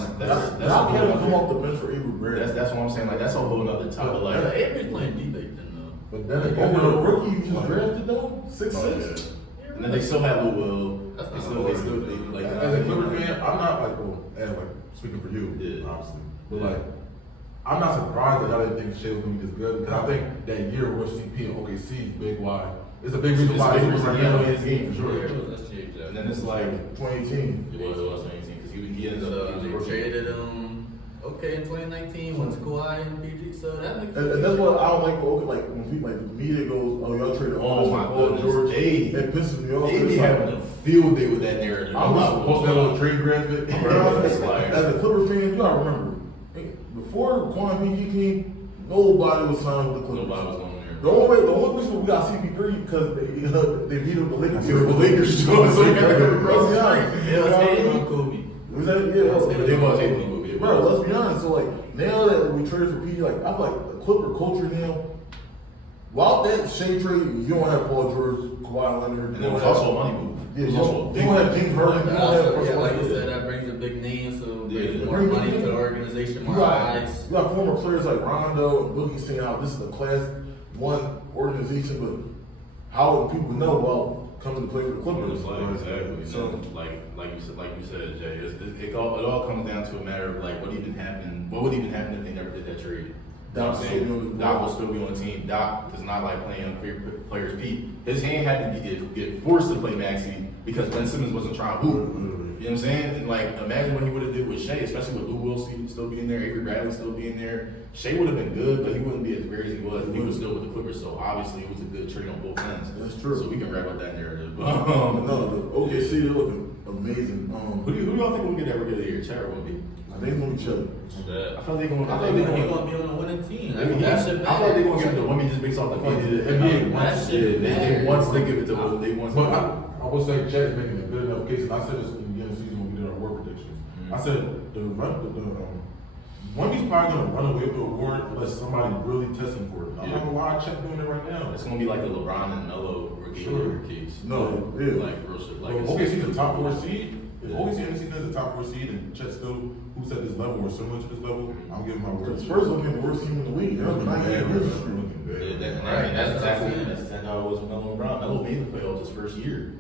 How can he come off the bench for Avery Bradley? that's what I'm saying. Like that's a whole other type of like. Avery's playing D-Bake then though. But then again, Over the rookie you just drafted though? 6'6". And then they still had Lou Will. That's They not still, hard. they still, they, like, as a Clipper fan, I'm not like, speaking for you, Yeah. obviously, but Yeah. like, I'm not surprised that y'all didn't think Shea was gonna be this good because I think that year with CP and OKC is big. Why? It's a big reason why he was right now in his game for sure. It was SGA. and then it's like, 2018. it was 2018 because he ended up. So he was a they rookie. traded him. Okay, in 2019, went to Kawhi and PG. So that makes And that's what I don't like. Like when people like the media goes, "Oh, y'all traded all Oh this my for Paul goodness. George." They It pisses me off. They be It's like, having a field day with that narrative. I'm not Post that little trade graphic. It's like- As a Clipper fan, you gotta remember, before Quan PG came, nobody was signed with the Clippers. Nobody was going there. The only reason we got CP3 because they beat up the Lakers. The Lakers, so you got to go across the street. Yeah, it was hating on Kobe. Was that yeah? They was hating on Kobe. Bro, let's be honest. So like now that we traded for PG, like I feel like the Clipper culture now. While that Shea trade, you don't have Paul George, Kawhi Leonard, And you then it don't was have also a money move. yeah, It you was also don't a big have James Harden, you don't have Also, yeah, like you Russell said, that brings a big name, so Yeah, brings it more brings money a to big- the organization, You more got, eyes. you got former players like Rondo and Boogie saying how this is a class 1 organization, but how would people know about coming to play for the Clippers? Exactly. So, like you said, Jay, it all comes down to a matter of like what would even happen if they never did that trade. You know what I'm saying? Doc will still be on the team. Doc does not like playing unfavorite players. Pete, his hand had to get forced to play Maxey because Ben Simmons wasn't trying to hoop. You know what I'm saying? And like, imagine what he would have did with Shea, especially with Lou Will still being there, Avery Bradley still being there. Shea would have been good, but he wouldn't be as great as he was if he was still with the Clippers. So obviously, it was a good trade on both ends. That's true. So we can wrap up that narrative. No, the OKC, they're looking amazing. Who do y'all think will get that rookie of the year? Chat or will be? I think it's gonna be chilling. I feel like they're going. I think he gonna be on the winning team. I mean, that shit I feel like they're gonna give it to women just based off the fact that That shit they once they give it to they once. But I will say Chet is making a good enough case, and I said this in the beginning of the season when we did our award predictions. I said Wemby's probably gonna run away with the award unless somebody really tests him for it. I don't know why Chet doing it right now. It's gonna be like the LeBron and Melo rookie of the year case. No, yeah. Like real shit. Like OKC's the top 4 seed. If OKC and the season is the top 4 seed, and Chet still who's at this level or similar to this level, I'm giving my word. The Spurs looking the worst team in the league. They're on the 98 years streak. Looking bad. That's exactly how it was with Melo and Brown. Melo made the playoffs his first year,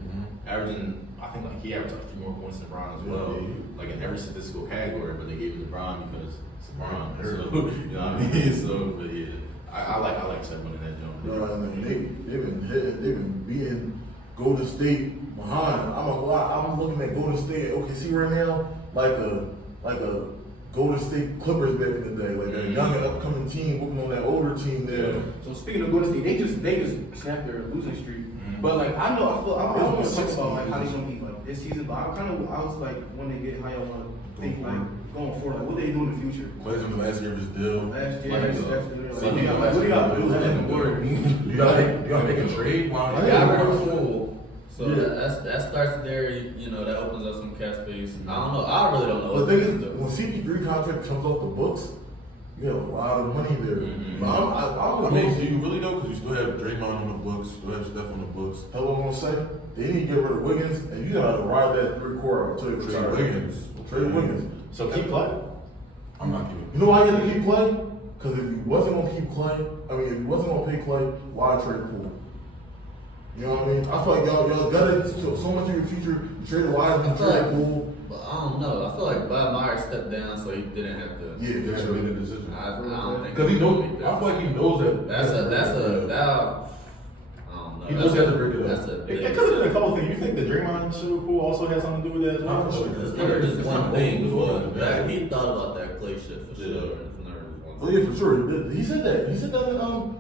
averaging I think like he averaged like 3 more points than Brown as well, like in every statistical category. But they gave it to Brown because it's Brown. So you know what I mean. So but yeah, I like Chet winning that jump. And they've been beating Golden State behind. I'm looking at Golden State and OKC right now like a Golden State Clippers back in the day, like a young and upcoming team working on that older team there. So speaking of Golden State, they just snapped their losing streak. But like I don't want to talk about like how they gonna be like this season. But I was like when they get how y'all want to think like going forward, like what they do in the future. Clay's in the last year of his deal. Last year, Like, what do you got to do? You gotta make a trade. Why? I Yeah, think- we're cool. So Yeah. that starts there. You know, that opens up some cap space. I don't know. I really don't know. The thing is, when CP3 contract comes off the books, you have a lot of money there. But I mean, do you really know? Because you still have Draymond on the books, still have Steph on the books. That's what I'm gonna say. They need to get rid of Wiggins, and you gotta ride that 3-quarter until you Trade Wiggins. Trade Wiggins. So keep playing. I'm not giving. You know why you have to keep Clay? Because if you wasn't gonna keep Clay, if you wasn't gonna pay Clay, why trade Poole? You know what I mean? I feel like y'all got it so much in your future. You traded Wiseman, I feel traded like- Poole. But I don't know. I feel like Bob Myers stepped down, so he didn't have to. Yeah, That's sure. really the decision. I don't think Because he knows. I feel like he knows that. That's a that. I don't know. He just had to break it up. That's it. It could have been a couple things. You think the Draymond sugar pool also had something to do with that as well? It's never just one thing, but he thought about that Clay shit for sure. It's never just one Oh thing. yeah, for sure. He said that. He said that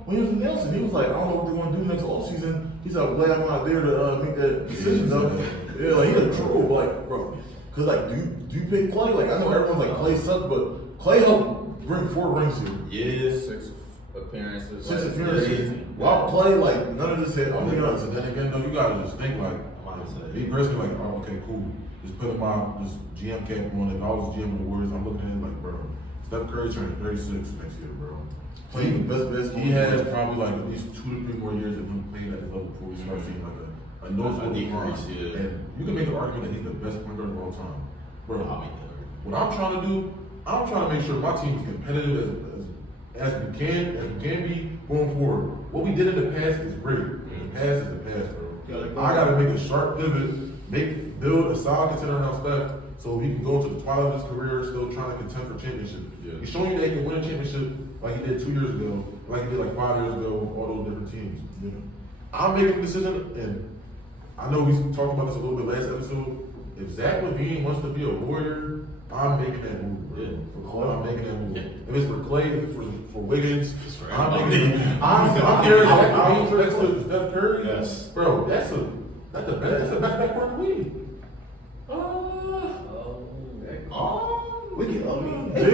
when he was announcing. He was like, I don't know what they're going to do next offseason. He's like, glad I'm not there to make that decision. Though. Yeah, like he's a troll, but like, bro, because like, do you pick Clay? Like, I know everyone's like Clay sucks, but Clay helped bring 4 rings here. Yes. 6 appearances. 6 like, appearances. crazy. While Clay, like none of this hit. I'm thinking So then again, though, you gotta just think like, be personally like, oh, okay, cool. Just put my just GM cap on. If I was GM of the Warriors, I'm looking at it like, bro, Steph Curry turning 36 next year, bro. Playing the best. He has probably like at least 2 to 3 more years of him playing at this level before we start seeing like a noticeable decrease, decline. yeah. And you can make an argument that he's the best point guard of all time, bro. I'll make that argument. What I'm trying to do, I'm trying to make sure my team is competitive as we can be going forward. What we did in the past is great. The past is the past, bro. I gotta make a sharp pivot, build a solid contender around Steph, so he can go to the twilight of his career, still trying to contend for championship. Yeah. He's showing you that he can win a championship like he did 2 years ago, like he did like 5 years ago with all those different teams. You know? I'm making a decision, and I know we talked about this a little bit last episode. If Zach LaVine wants to be a Warrior, I'm making that move. Bro. Yeah. For Clay, I'm making that move. Yeah. If it's for Clay, if it's for Wiggins, for I'm anybody. making that move. I'm here Zach LaVine next to Steph Curry. Yes. Bro, that's the best backcourt in the league. We can, I mean, They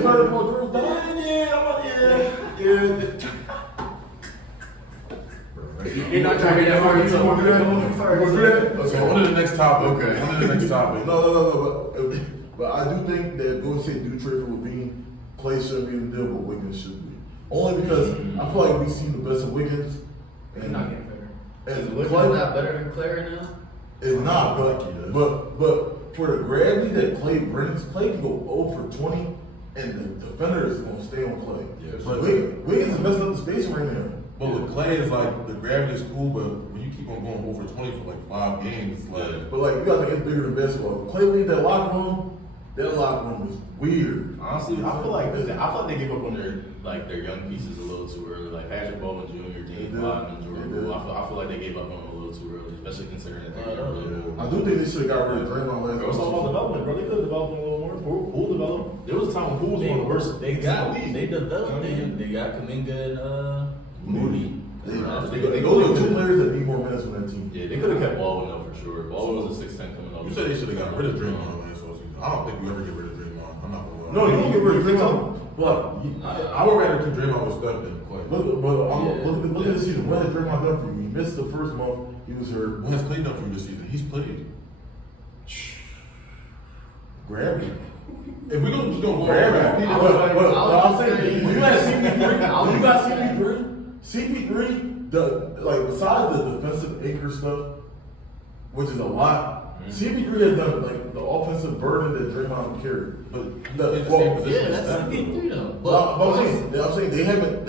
started for Drew. you're not trying to get that hard. So we're good. Okay, on to the next topic. Okay. On to the next topic. No. But I do think that Golden State do trade for Levine. Clay shouldn't be in the deal, but Wiggins should be. Only because I feel like we've seen the best of Wiggins. He's not getting better. And Wiggins Clay not better than Clay right now? is not, but for the gravity that Clay brings, Clay can go 0 for 20, and the defender is going to stay on Clay. Yeah, But Wiggins is messing up the space right now. But with Clay, it's like the gravity is cool, but when you keep on going over 20 for like 5 games, it's like. But like you got to get bigger than basketball. Clay leave that locker room is weird. Honestly, I feel like they gave up on their young pieces a little too early. Like Patrick Bowman Jr., James Rodman, Jordan Poole. I feel like they gave up on them a little too early, especially considering that they're early. I do think they should have got rid of Draymond last It was all about development, bro. They could have developed him a little more. Poole developed. There was a time when Poole was one of the worst. They developed him. They got Kuminga and Moody. Those are 2 players that need more minutes on that team. Yeah, they could have kept Baldwin though for sure. Baldwin was a 6'10" coming up. You said they should have got rid of Draymond last offseason. I don't think we ever get rid of Draymond. I'm not gonna lie. No, you don't get rid of Draymond. But I would rather keep Draymond with Steph than Clay. look at this season. What has Draymond done for you? He missed the first month. He was hurt. What has Clay done for you this season? He's played. Gravity. If we just gonna go Gravity. over, But I'm saying, when you got CP3, besides the defensive anchor stuff, which is a lot, CP3 has done like the offensive burden that Draymond carried. But He's the same position Yeah, as that's Steph. CP3 though. But I'm saying they haven't.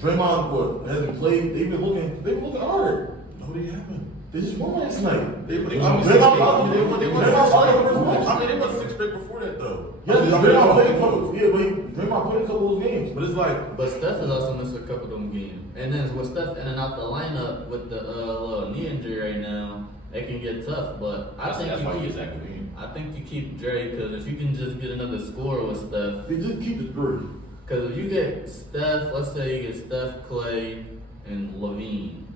Draymond hasn't played. They've been looking hard. No, they haven't. They just won last night. They won Draymond 6 played- They won 6 Draymond played the first straight. match. I mean, they won 6 straight before that, though. Yes, Draymond played a couple. Yeah, but Draymond played a couple of those games. But it's like, But Steph has also missed a couple of them games. And then with Steph in and out the lineup with the little knee injury right now, it can get tough. But That's why you use Zach LaVine. I think you keep Dre because if you can just get another score with Steph, They just keep the three. because if you get Steph, let's say you get Steph, Clay, and Levine,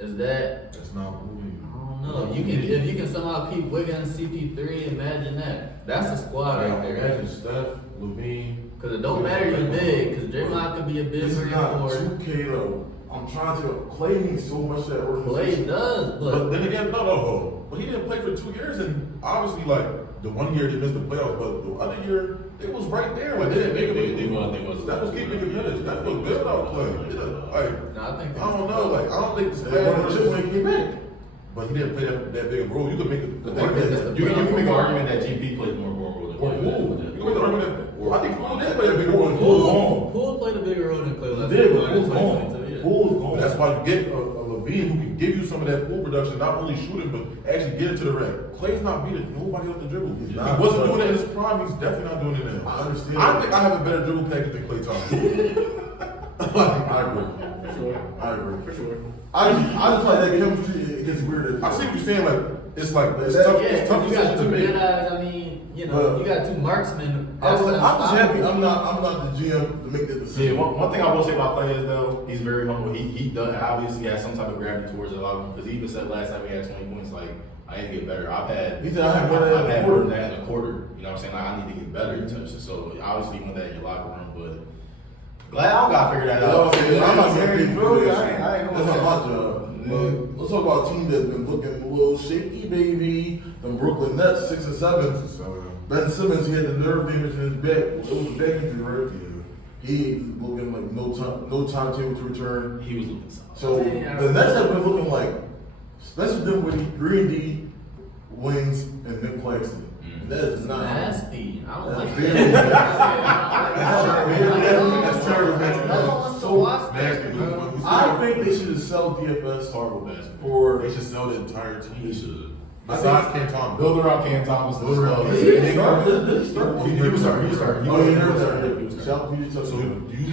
is that that's not moving. I don't know. You can if you can somehow keep Wiggins, CP3, imagine that. That's a squad right there. Imagine Steph, Levine. Because it don't matter you're big, because Draymond could be a big This is range not forward. 2K though. I'm trying to. Clay means so much to that organization. Clay does, But but then again, no. But he didn't play for 2 years, and obviously, like, the 1 year he missed the playoffs, but the other year, it was right there. Like, they didn't make it. They was. That was keeping the minutes. That was good about Clay. Like, no, I think I don't know. Like, I don't think the They won the chip squad. when he came back. But he didn't play that big a role. You could make The the thing argument is, that you can make an argument that GP plays more role than Or Clay. Poole. You can make the argument that I think Poole did play a bigger role than Poole. Poole. Poole played a bigger role than Clay He last did, year. but Poole's gone. Yeah. Poole's gone. That's why you get a Levine who can give you some of that pool production, not only shooting, but actually get it to the rack. Clay's not beating nobody off the dribble. He's He not. wasn't doing it in his prime. He's definitely not doing it now. I understand I that. think I have a better dribble package than Clay Thompson. I agree. sure. I agree. For sure. I just like that chemistry. It gets weird. I see what you're saying. Like it's tough. Yeah, It's tough you got decision to two make. good eyes. I mean, you know, you got two marksmen. I'm That's just happy unstoppable. I'm not the GM to make that Yeah, decision. one thing I will say about Clay is though, he's very humble. He does obviously has some type of gravity towards it. Because he even said last time he had 20 points, like I need to get better. He said, I had more than that in a more quarter. than that in a quarter. You know what I'm saying? Like I need to get better in terms of so obviously you want that in your locker room, but glad I don't got to figure that out. I'm not Very saying good. I ain't That's gonna not my job. But let's talk about a team that's been looking a little shaky, baby. The Brooklyn Nets, 6 and 7. Ben Simmons, he had the nerve damage in his back. It was a back injury, right? He looking like no timetable to return. He was looking solid. So the Nets have been looking like Spencer Dinwiddie, Green D, Wings, and Nick Claxton. That is not Nasty. I don't That's like very that. That's terrible. No one wants to watch that, bro. I think they should have sold DFS Horrible basketball. for. They should sell the entire team. He should. Besides Cam Thomas. Build around Cam Thomas. Build around- He was starting. He was starting. Oh, yeah, he was So do you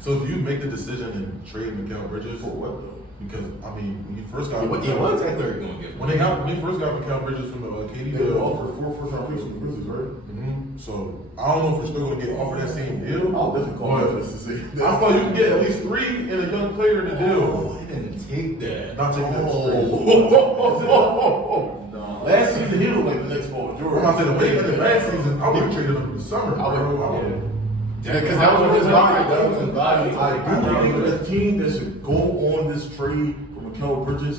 so do you make the decision and trade Mikal Bridges? For what though? Because I mean, when you first got What exactly are you going to get? when you first got Mikal Bridges from KD, They offered 4 first-round picks from the Grizzlies, right? So I don't know if we're still going to get offered that same deal. I'll definitely call But Memphis to see. I thought you could get at least 3 in a young player in the deal. Oh, he didn't take that. Not taking that Last season, he looked like the next Paul George. I'm not saying the way last season, I would have traded him in the summer. Yeah, because that was his body. That was his body. I do think a team that should go on this trade for Mikal Bridges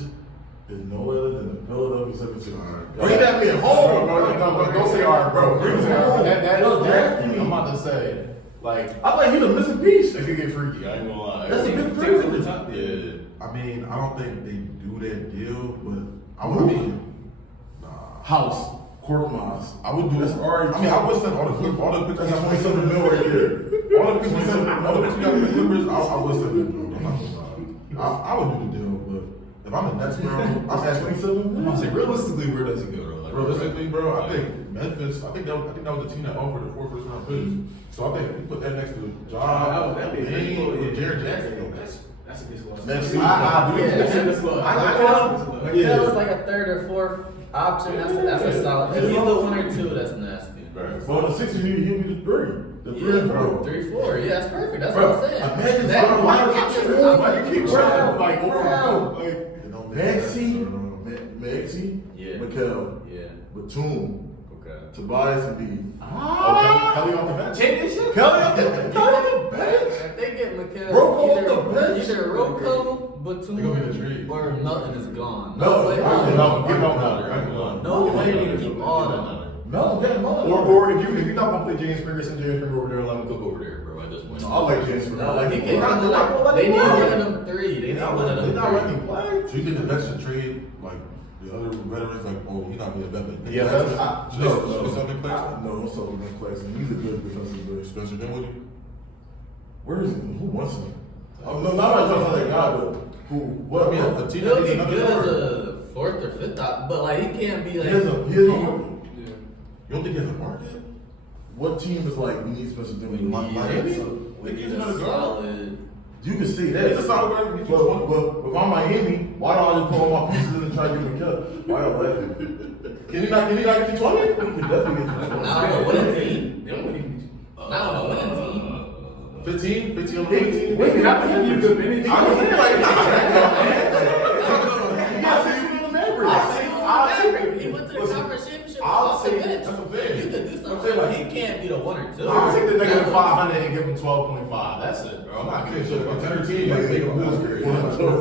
is no other than the Philadelphia 76ers. Bring that man home, No, don't say all right, bro. Bring him home. I'm about to say, like, I think he's a missing piece. it could get freaky. I ain't gonna lie. That's a big Take privilege. over the top. Yeah. I mean, I don't think they do that deal, but I would. House, Korkmaz. I would do this. That's already. I mean, I would send all the picks. That's 27 mil right there. All the picks we got from the Clippers, I would send them. I'm not gonna lie. I would do the deal, but if I'm the Nets, bro, I'm asking 27 I'm mil. gonna say, realistically, where does it go, though? Like, Realistically, bro, I think Memphis. I think that was the team that offered the 4 first-round picks. So I think we put that next to Ja, That'd be Dame, cool. or Jared Jackson. That's a good squad. That's I do. Yeah. That's a good squad. Mikal is like a third or fourth option. That's a solid. If he's the 1 or 2, that's nasty. Well, the 6 he'll be the 3. The 3 and 4. 3-4. Yeah, that's perfect. That's Bro, what I'm saying. imagine That- something like Why you keep trying? Like, Bro. like, Maxey, Yeah. Mikal, Yeah. Batum, Okay. Tobias, and B. Kelly off the bench. Kelly on the bench. If they get Mikal, Rocco off the bench? either Rocco, They're gonna be the trade. Batum, or Melton is gone. No, way. no, Get Melton out there. I ain't gonna lie. No way they can keep all of them. No, get him on. Or if you're not gonna play James Springer, send James Springer over there and let him cook over there, bro. At this point, I like Jason. I like He him. can they need one of them 3. They need one of them They're not 3. letting him play. So you think the Nets should trade like the other veterans? Like, oh, he's not being a veteran. Yeah, that's- Should something Claxton? No, it's all Nick Claxton. He's a good defensive player. Spencer Dinwiddie. Where is he? Who wants him? Oh, no, not like that guy, but who? What? I mean, a team He'll that be needs good another as guard. a 4th or 5th op, but like he can't be He like. has a. You don't think he has a market? What team is like, we need Spencer Dinwiddie? Miami? We They need need another a guard. solid. You can see that. He's a solid guard. But if I'm Miami, why don't I just put all my pieces in and try to get him cut? Why y'all laughing? Can he not get you 20? He can definitely get you 20. Now what a team. Now what a team. 15 on the 18. Wait, can I give you a good minute? I was saying like, He went to the conference championship. I'll off the take- bench. that's what I'm saying. You could do I'm something. saying, like, He can't be the 1 or 2. I'll take the negative 500 and give him 12.5. That's it, bro. I'm not Okay, giving so shit if about it's your team, like, make him lose.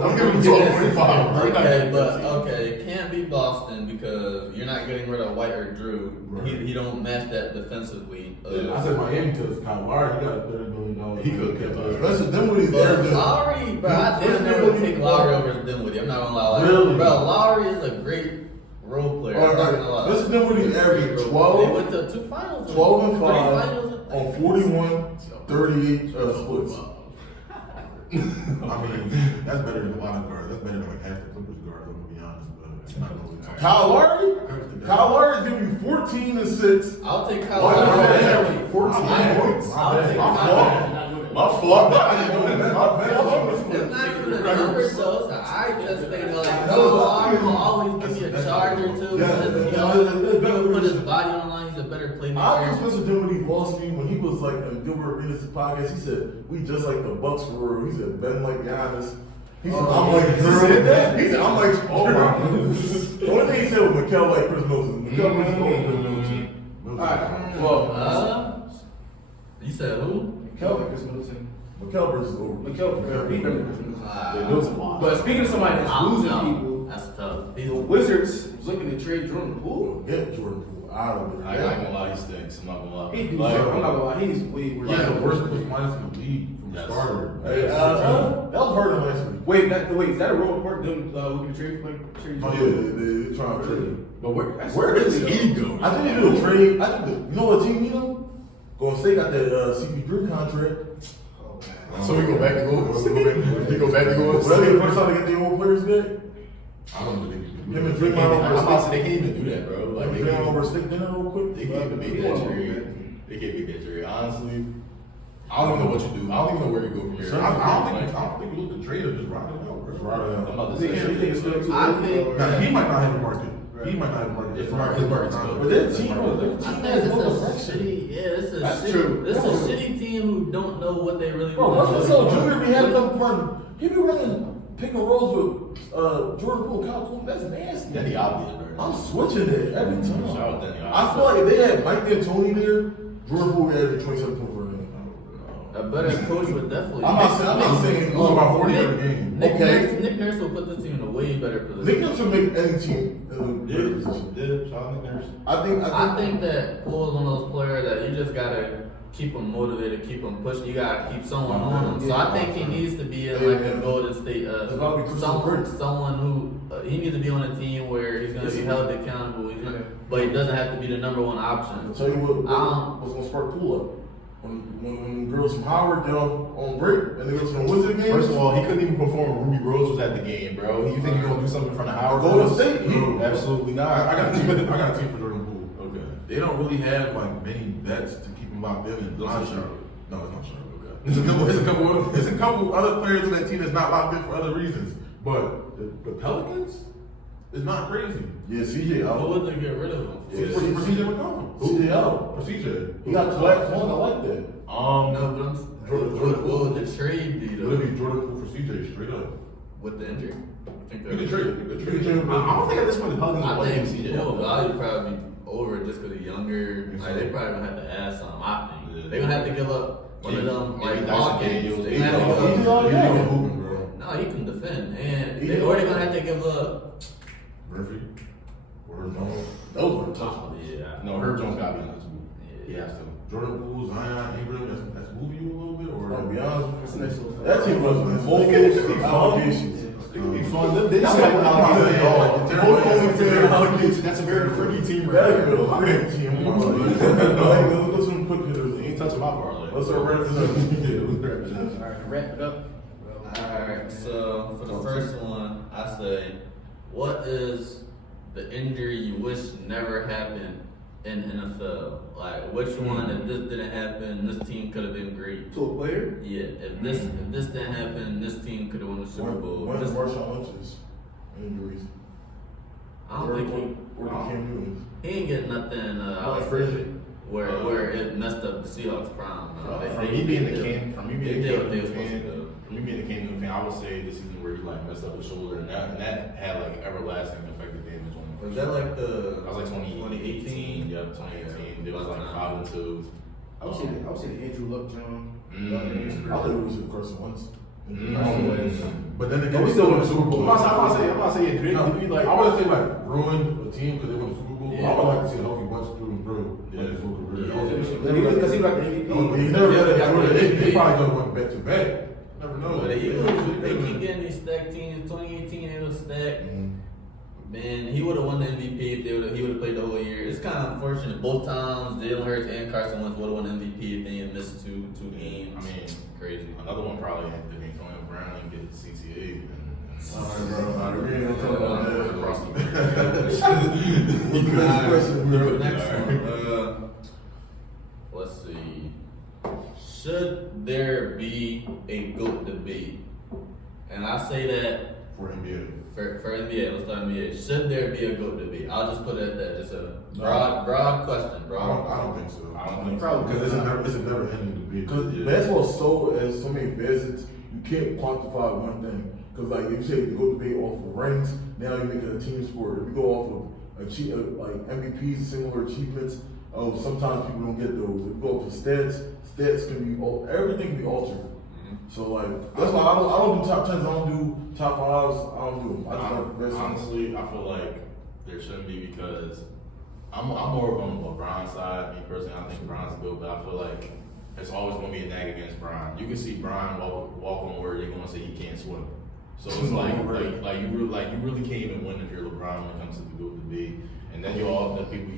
I'm giving him 12.5. bro. Okay, but okay, it can't be Boston because you're not getting rid of White or Drew. He don't match that defensively. I said Miami because Kyle Lowry, he got a $30 million. He could get those. Spencer Dinwiddie's But there. Lowry, bro, I didn't never take Lowry over Dinwiddie. I'm not gonna lie. Like, Really? Bro, Lowry is a great role player. I'm not gonna lie. Spencer Dinwiddie averaged They 12, went to 2 finals. 12 and 3 5 finals. on 41, 38 splits. I mean, that's better than a lot of guards. That's better than like half the Clippers guards, I'm gonna be honest. But it's not gonna be Kyle Lowry is giving you 14 and 6. I'll take Kyle Why Lowry. not? 14 points. I'll take My Kyle fault. My fault. My bad. numbers, so it's I just think like Lamar will always give you a charge or two. He'll put his body on the line. He's a better I was playmaker. Spencer Dinwiddie lost me when he was like in Gilbert Arenas podcast. He said, "We just like the Bucks for real." He said, "Ben like Giannis." He said, "I'm like Drew." He said, "I'm like oh my." The only thing he said was Mikal like Chris Middleton. Mikal Bridges over Chris Middleton. Alright, well, You said who? Mikal like Chris Middleton. Mikal Bridges over. Mikal, he better than Chris Middleton. They built a lot. But speaking of somebody that's I don't losing know. people, That's tough. the Wizards was looking to trade Jordan Poole. Get Jordan Poole out of it. I ain't gonna lie, he stinks. I'm not gonna lie. He do Like, something. I'm not gonna lie, he's way worse. He's the worst plus minus in the league from the Yes. starter. Hey, that was hard last week. Wait, is that a real report? Them looking to trade trade? Oh yeah, they trying to trade him. but That's where does crazy, he go? I think they do a trade. I think you know what team you know? Golden State got that CP3 contract. So we go back to go. We go back to go. Will that be the first time they get their old players back? I don't think he can do Him that. and Draymond over I'm about to say they can't even do that, bro. Like they Draymond can't, over stick dinner real quick. they can't even make that trade. They can't make that trade. Honestly, I don't even know what you do. I don't even know where you go from here. I don't think you look at trade or just ride it out. Just ride it I'm out. about to You say. think it's still too I early? think- Or- Now, he might not have a market. He might not have a market. His market's good. But that team, I think it's a shitty. Yeah, it's a That's shitty. true. It's a shitty team who don't know what they really Bro, want. Russell so Junior be having them run. He be running pick and rolls with Jordan Poole, Kyle Kuzma. That's nasty. Danny obvious, bro. I'm switching it every time. Shout out Danny I feel like if they had Mike D'Antoni there, Jordan Poole would average 27 points per game. A better coach would definitely. I'm not saying he lose about 40 every game. Nick Okay. Nurse will put this team in a way better position. Nick Nurse should make any team in a better position. Shout out Nick Nurse. I think I think that Poole is one of those players that you just gotta keep him motivated, keep him pushing. You gotta keep someone on him. So I think he needs to be in like a Golden State, It's about to be Christian Kirk. someone who he needs to be on a team where he's gonna be held accountable. But he doesn't have to be the number one I'll option. tell you what's gonna spark Poole up. When girls from Howard get on break and they go to the Wizard game. First of all, he couldn't even perform when Ruby Rose was at the game, bro. You think you're gonna do something in front of Howard? Golden State? Absolutely not. I got a team for Jordan Poole. Okay. They don't really have like many vets to keep him locked in. And Those are Charlotte. No, it's not Charlotte. Okay. It's a couple other players in that team that's not locked in for other reasons. But the Pelicans is not crazy. Yeah, CJ Who out. would they get rid of him? For CJ McCollum. CJ out. For CJ. He got collapsed on. I like that. No, but what would the trade be Would though? it be Jordan Poole for CJ straight up? With the injury? I think You can trade it. You can trade it. I don't think at this point the Pelicans will I play him think CJ. Poole value probably be over just because he's younger. Like they probably gonna have to add something. I think they're gonna have to give up one of them Maybe like Dyson ball games. Daniels. They're gonna have to He's give up. all He's yeah. even hooping, bro. No, he can defend, and He's they all already right. gonna have to give up. Murphy. Or Jones. Those were tough. Oh, yeah. No, Herb Jones got to be on this move. He Yeah. has to. Jordan Poole, Zion, Ingram. That's moving you a little bit, or I'll be honest That's with a nice you. little That team was It full could be fun. allegations. It could be fun. They That's just like like what I'm saying, Alabama. dog. That's a very freaky team That right could be a there. freaking team. Let's some quick hitters. He ain't touching my parlay. Let's wrap this up. Yeah, let's wrap this up. Alright, to wrap it up. Alright, so for the first one, I say, what is the injury you wish never happened in NFL? Like, which one, if this didn't happen, this team could have been great? To a player? Yeah, if this didn't happen, this team could have won the Super Bowl. One of Just- Marshawn Lynch's injuries. I don't think Or the Cam Newton. he ain't get nothing. I would say where it messed up the Seahawks' prime. From me being the Cam Newton fan. fan, I would say this season where he like messed up his shoulder and that had like everlasting effective damage on him. Was that like the? I was like 2018. Yep, 2018. It was like 5-2. I would say the Andrew Luck, John. I thought it was Carson Wentz. But then they But we still won the Super Bowl. I'm about to say, yeah, did we like? I wouldn't say like ruined a team because they won the Super Bowl. I would like to see a healthy Wentz through and through. Like his whole career. Because he was like the MVP. He never got that. They probably could have went back to back. Never know. But the Eagles, they keep getting these stacked teams. 2018, they was stacked. Man, he would have won the MVP if he would have played the whole year. It's kind of unfortunate. Both times, Jalen Hurts and Carson Wentz would have won the MVP if they had missed two games. I mean, crazy. another one probably if Antonio Brown didn't get CTA. Alright, bro. We ain't gonna talk about that. Across the Next one. Let's see. Should there be a GOAT debate And I say that For NBA. for NBA, let's start NBA. Should there be a GOAT debate? I'll just put it at that. Just a broad question. I don't think so. I don't think so. Probably. Because it's a never ending debate. Because basketball is so many facets, you can't quantify one thing. Because like if you say you go debate off of rings, now you make it a team sport. If you go off of like MVPs, similar achievements, sometimes people don't get those. If you go off of stats can be everything can be altered. So like that's why I don't do top 10s, I don't do top 5s, I don't do them. I just like the best. Honestly, I feel like there shouldn't be because I'm more on LeBron's side. Me personally, I think Bron's good, but I feel like it's always going to be a nag against Bron. You can see Bron walk on where they're going to say he can't swim. So it's you really can't even win if you're LeBron when it comes to the GOAT debate. And then you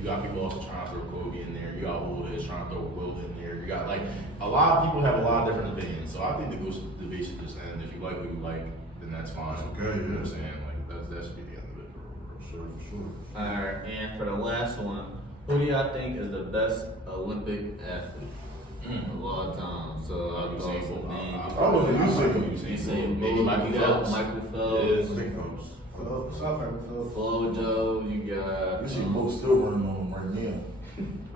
got people also trying to throw Kobe in there. You got old heads trying to throw Wilt in there. You got like a lot of people have a lot of different opinions. So I think the GOAT debate should just end. If you like what you like, then that's fine. Okay, You know what I'm saying? Like that should be the end of it for Sure, for sure. Alright, and for the last one, who do y'all think is the best Olympic athlete of all time? So I'll go Usain some Bolt. names. I was a Usain Maybe Bolt, Michael you got Phelps. Michael Yes. Phelps, Big Phelps. Flojo, you got This shit both still running on them right now.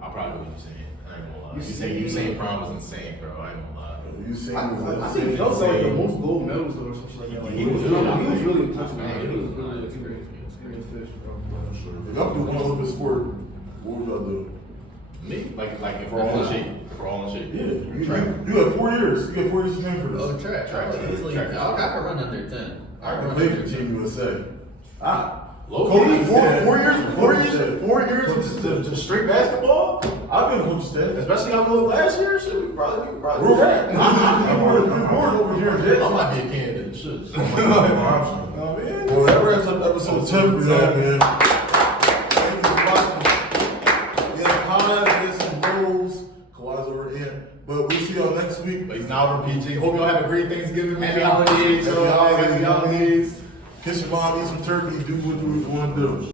I'll probably go Usain. I ain't gonna lie. Usain. Usain Prom was insane, bro. I ain't gonna lie. You see, I think Phelps had like the most gold medals though or something like that. Like, he was really touching man. He was really It's crazy. It's crazy. fish, bro. Sure. if y'all do one Olympic sport, what would y'all do? Me? Like if we're all in shape. If we're all in shape. Yeah, Track. you got 4 years. You got 4 years to train for this. Oh, track. Easily. Track. I can run under 10. I can play for Team USA. Kobe, four Coach years of just straight basketball? I've been coach staff. Especially how we looked last year, shit, we probably We're right. We're bored over here in I Jackson. might be a candidate, shit. Oh, man. Well, that wraps up episode 10 for that, man. Thank you for watching. Yeah, Kawhi's, this is Burrows. Kawhi's over here. But we'll see y'all next week. But he's now PG. Hope y'all have a great Thanksgiving. Happy holidays, Happy holidays. Kiss your mom, eat some turkey, do what you want to do.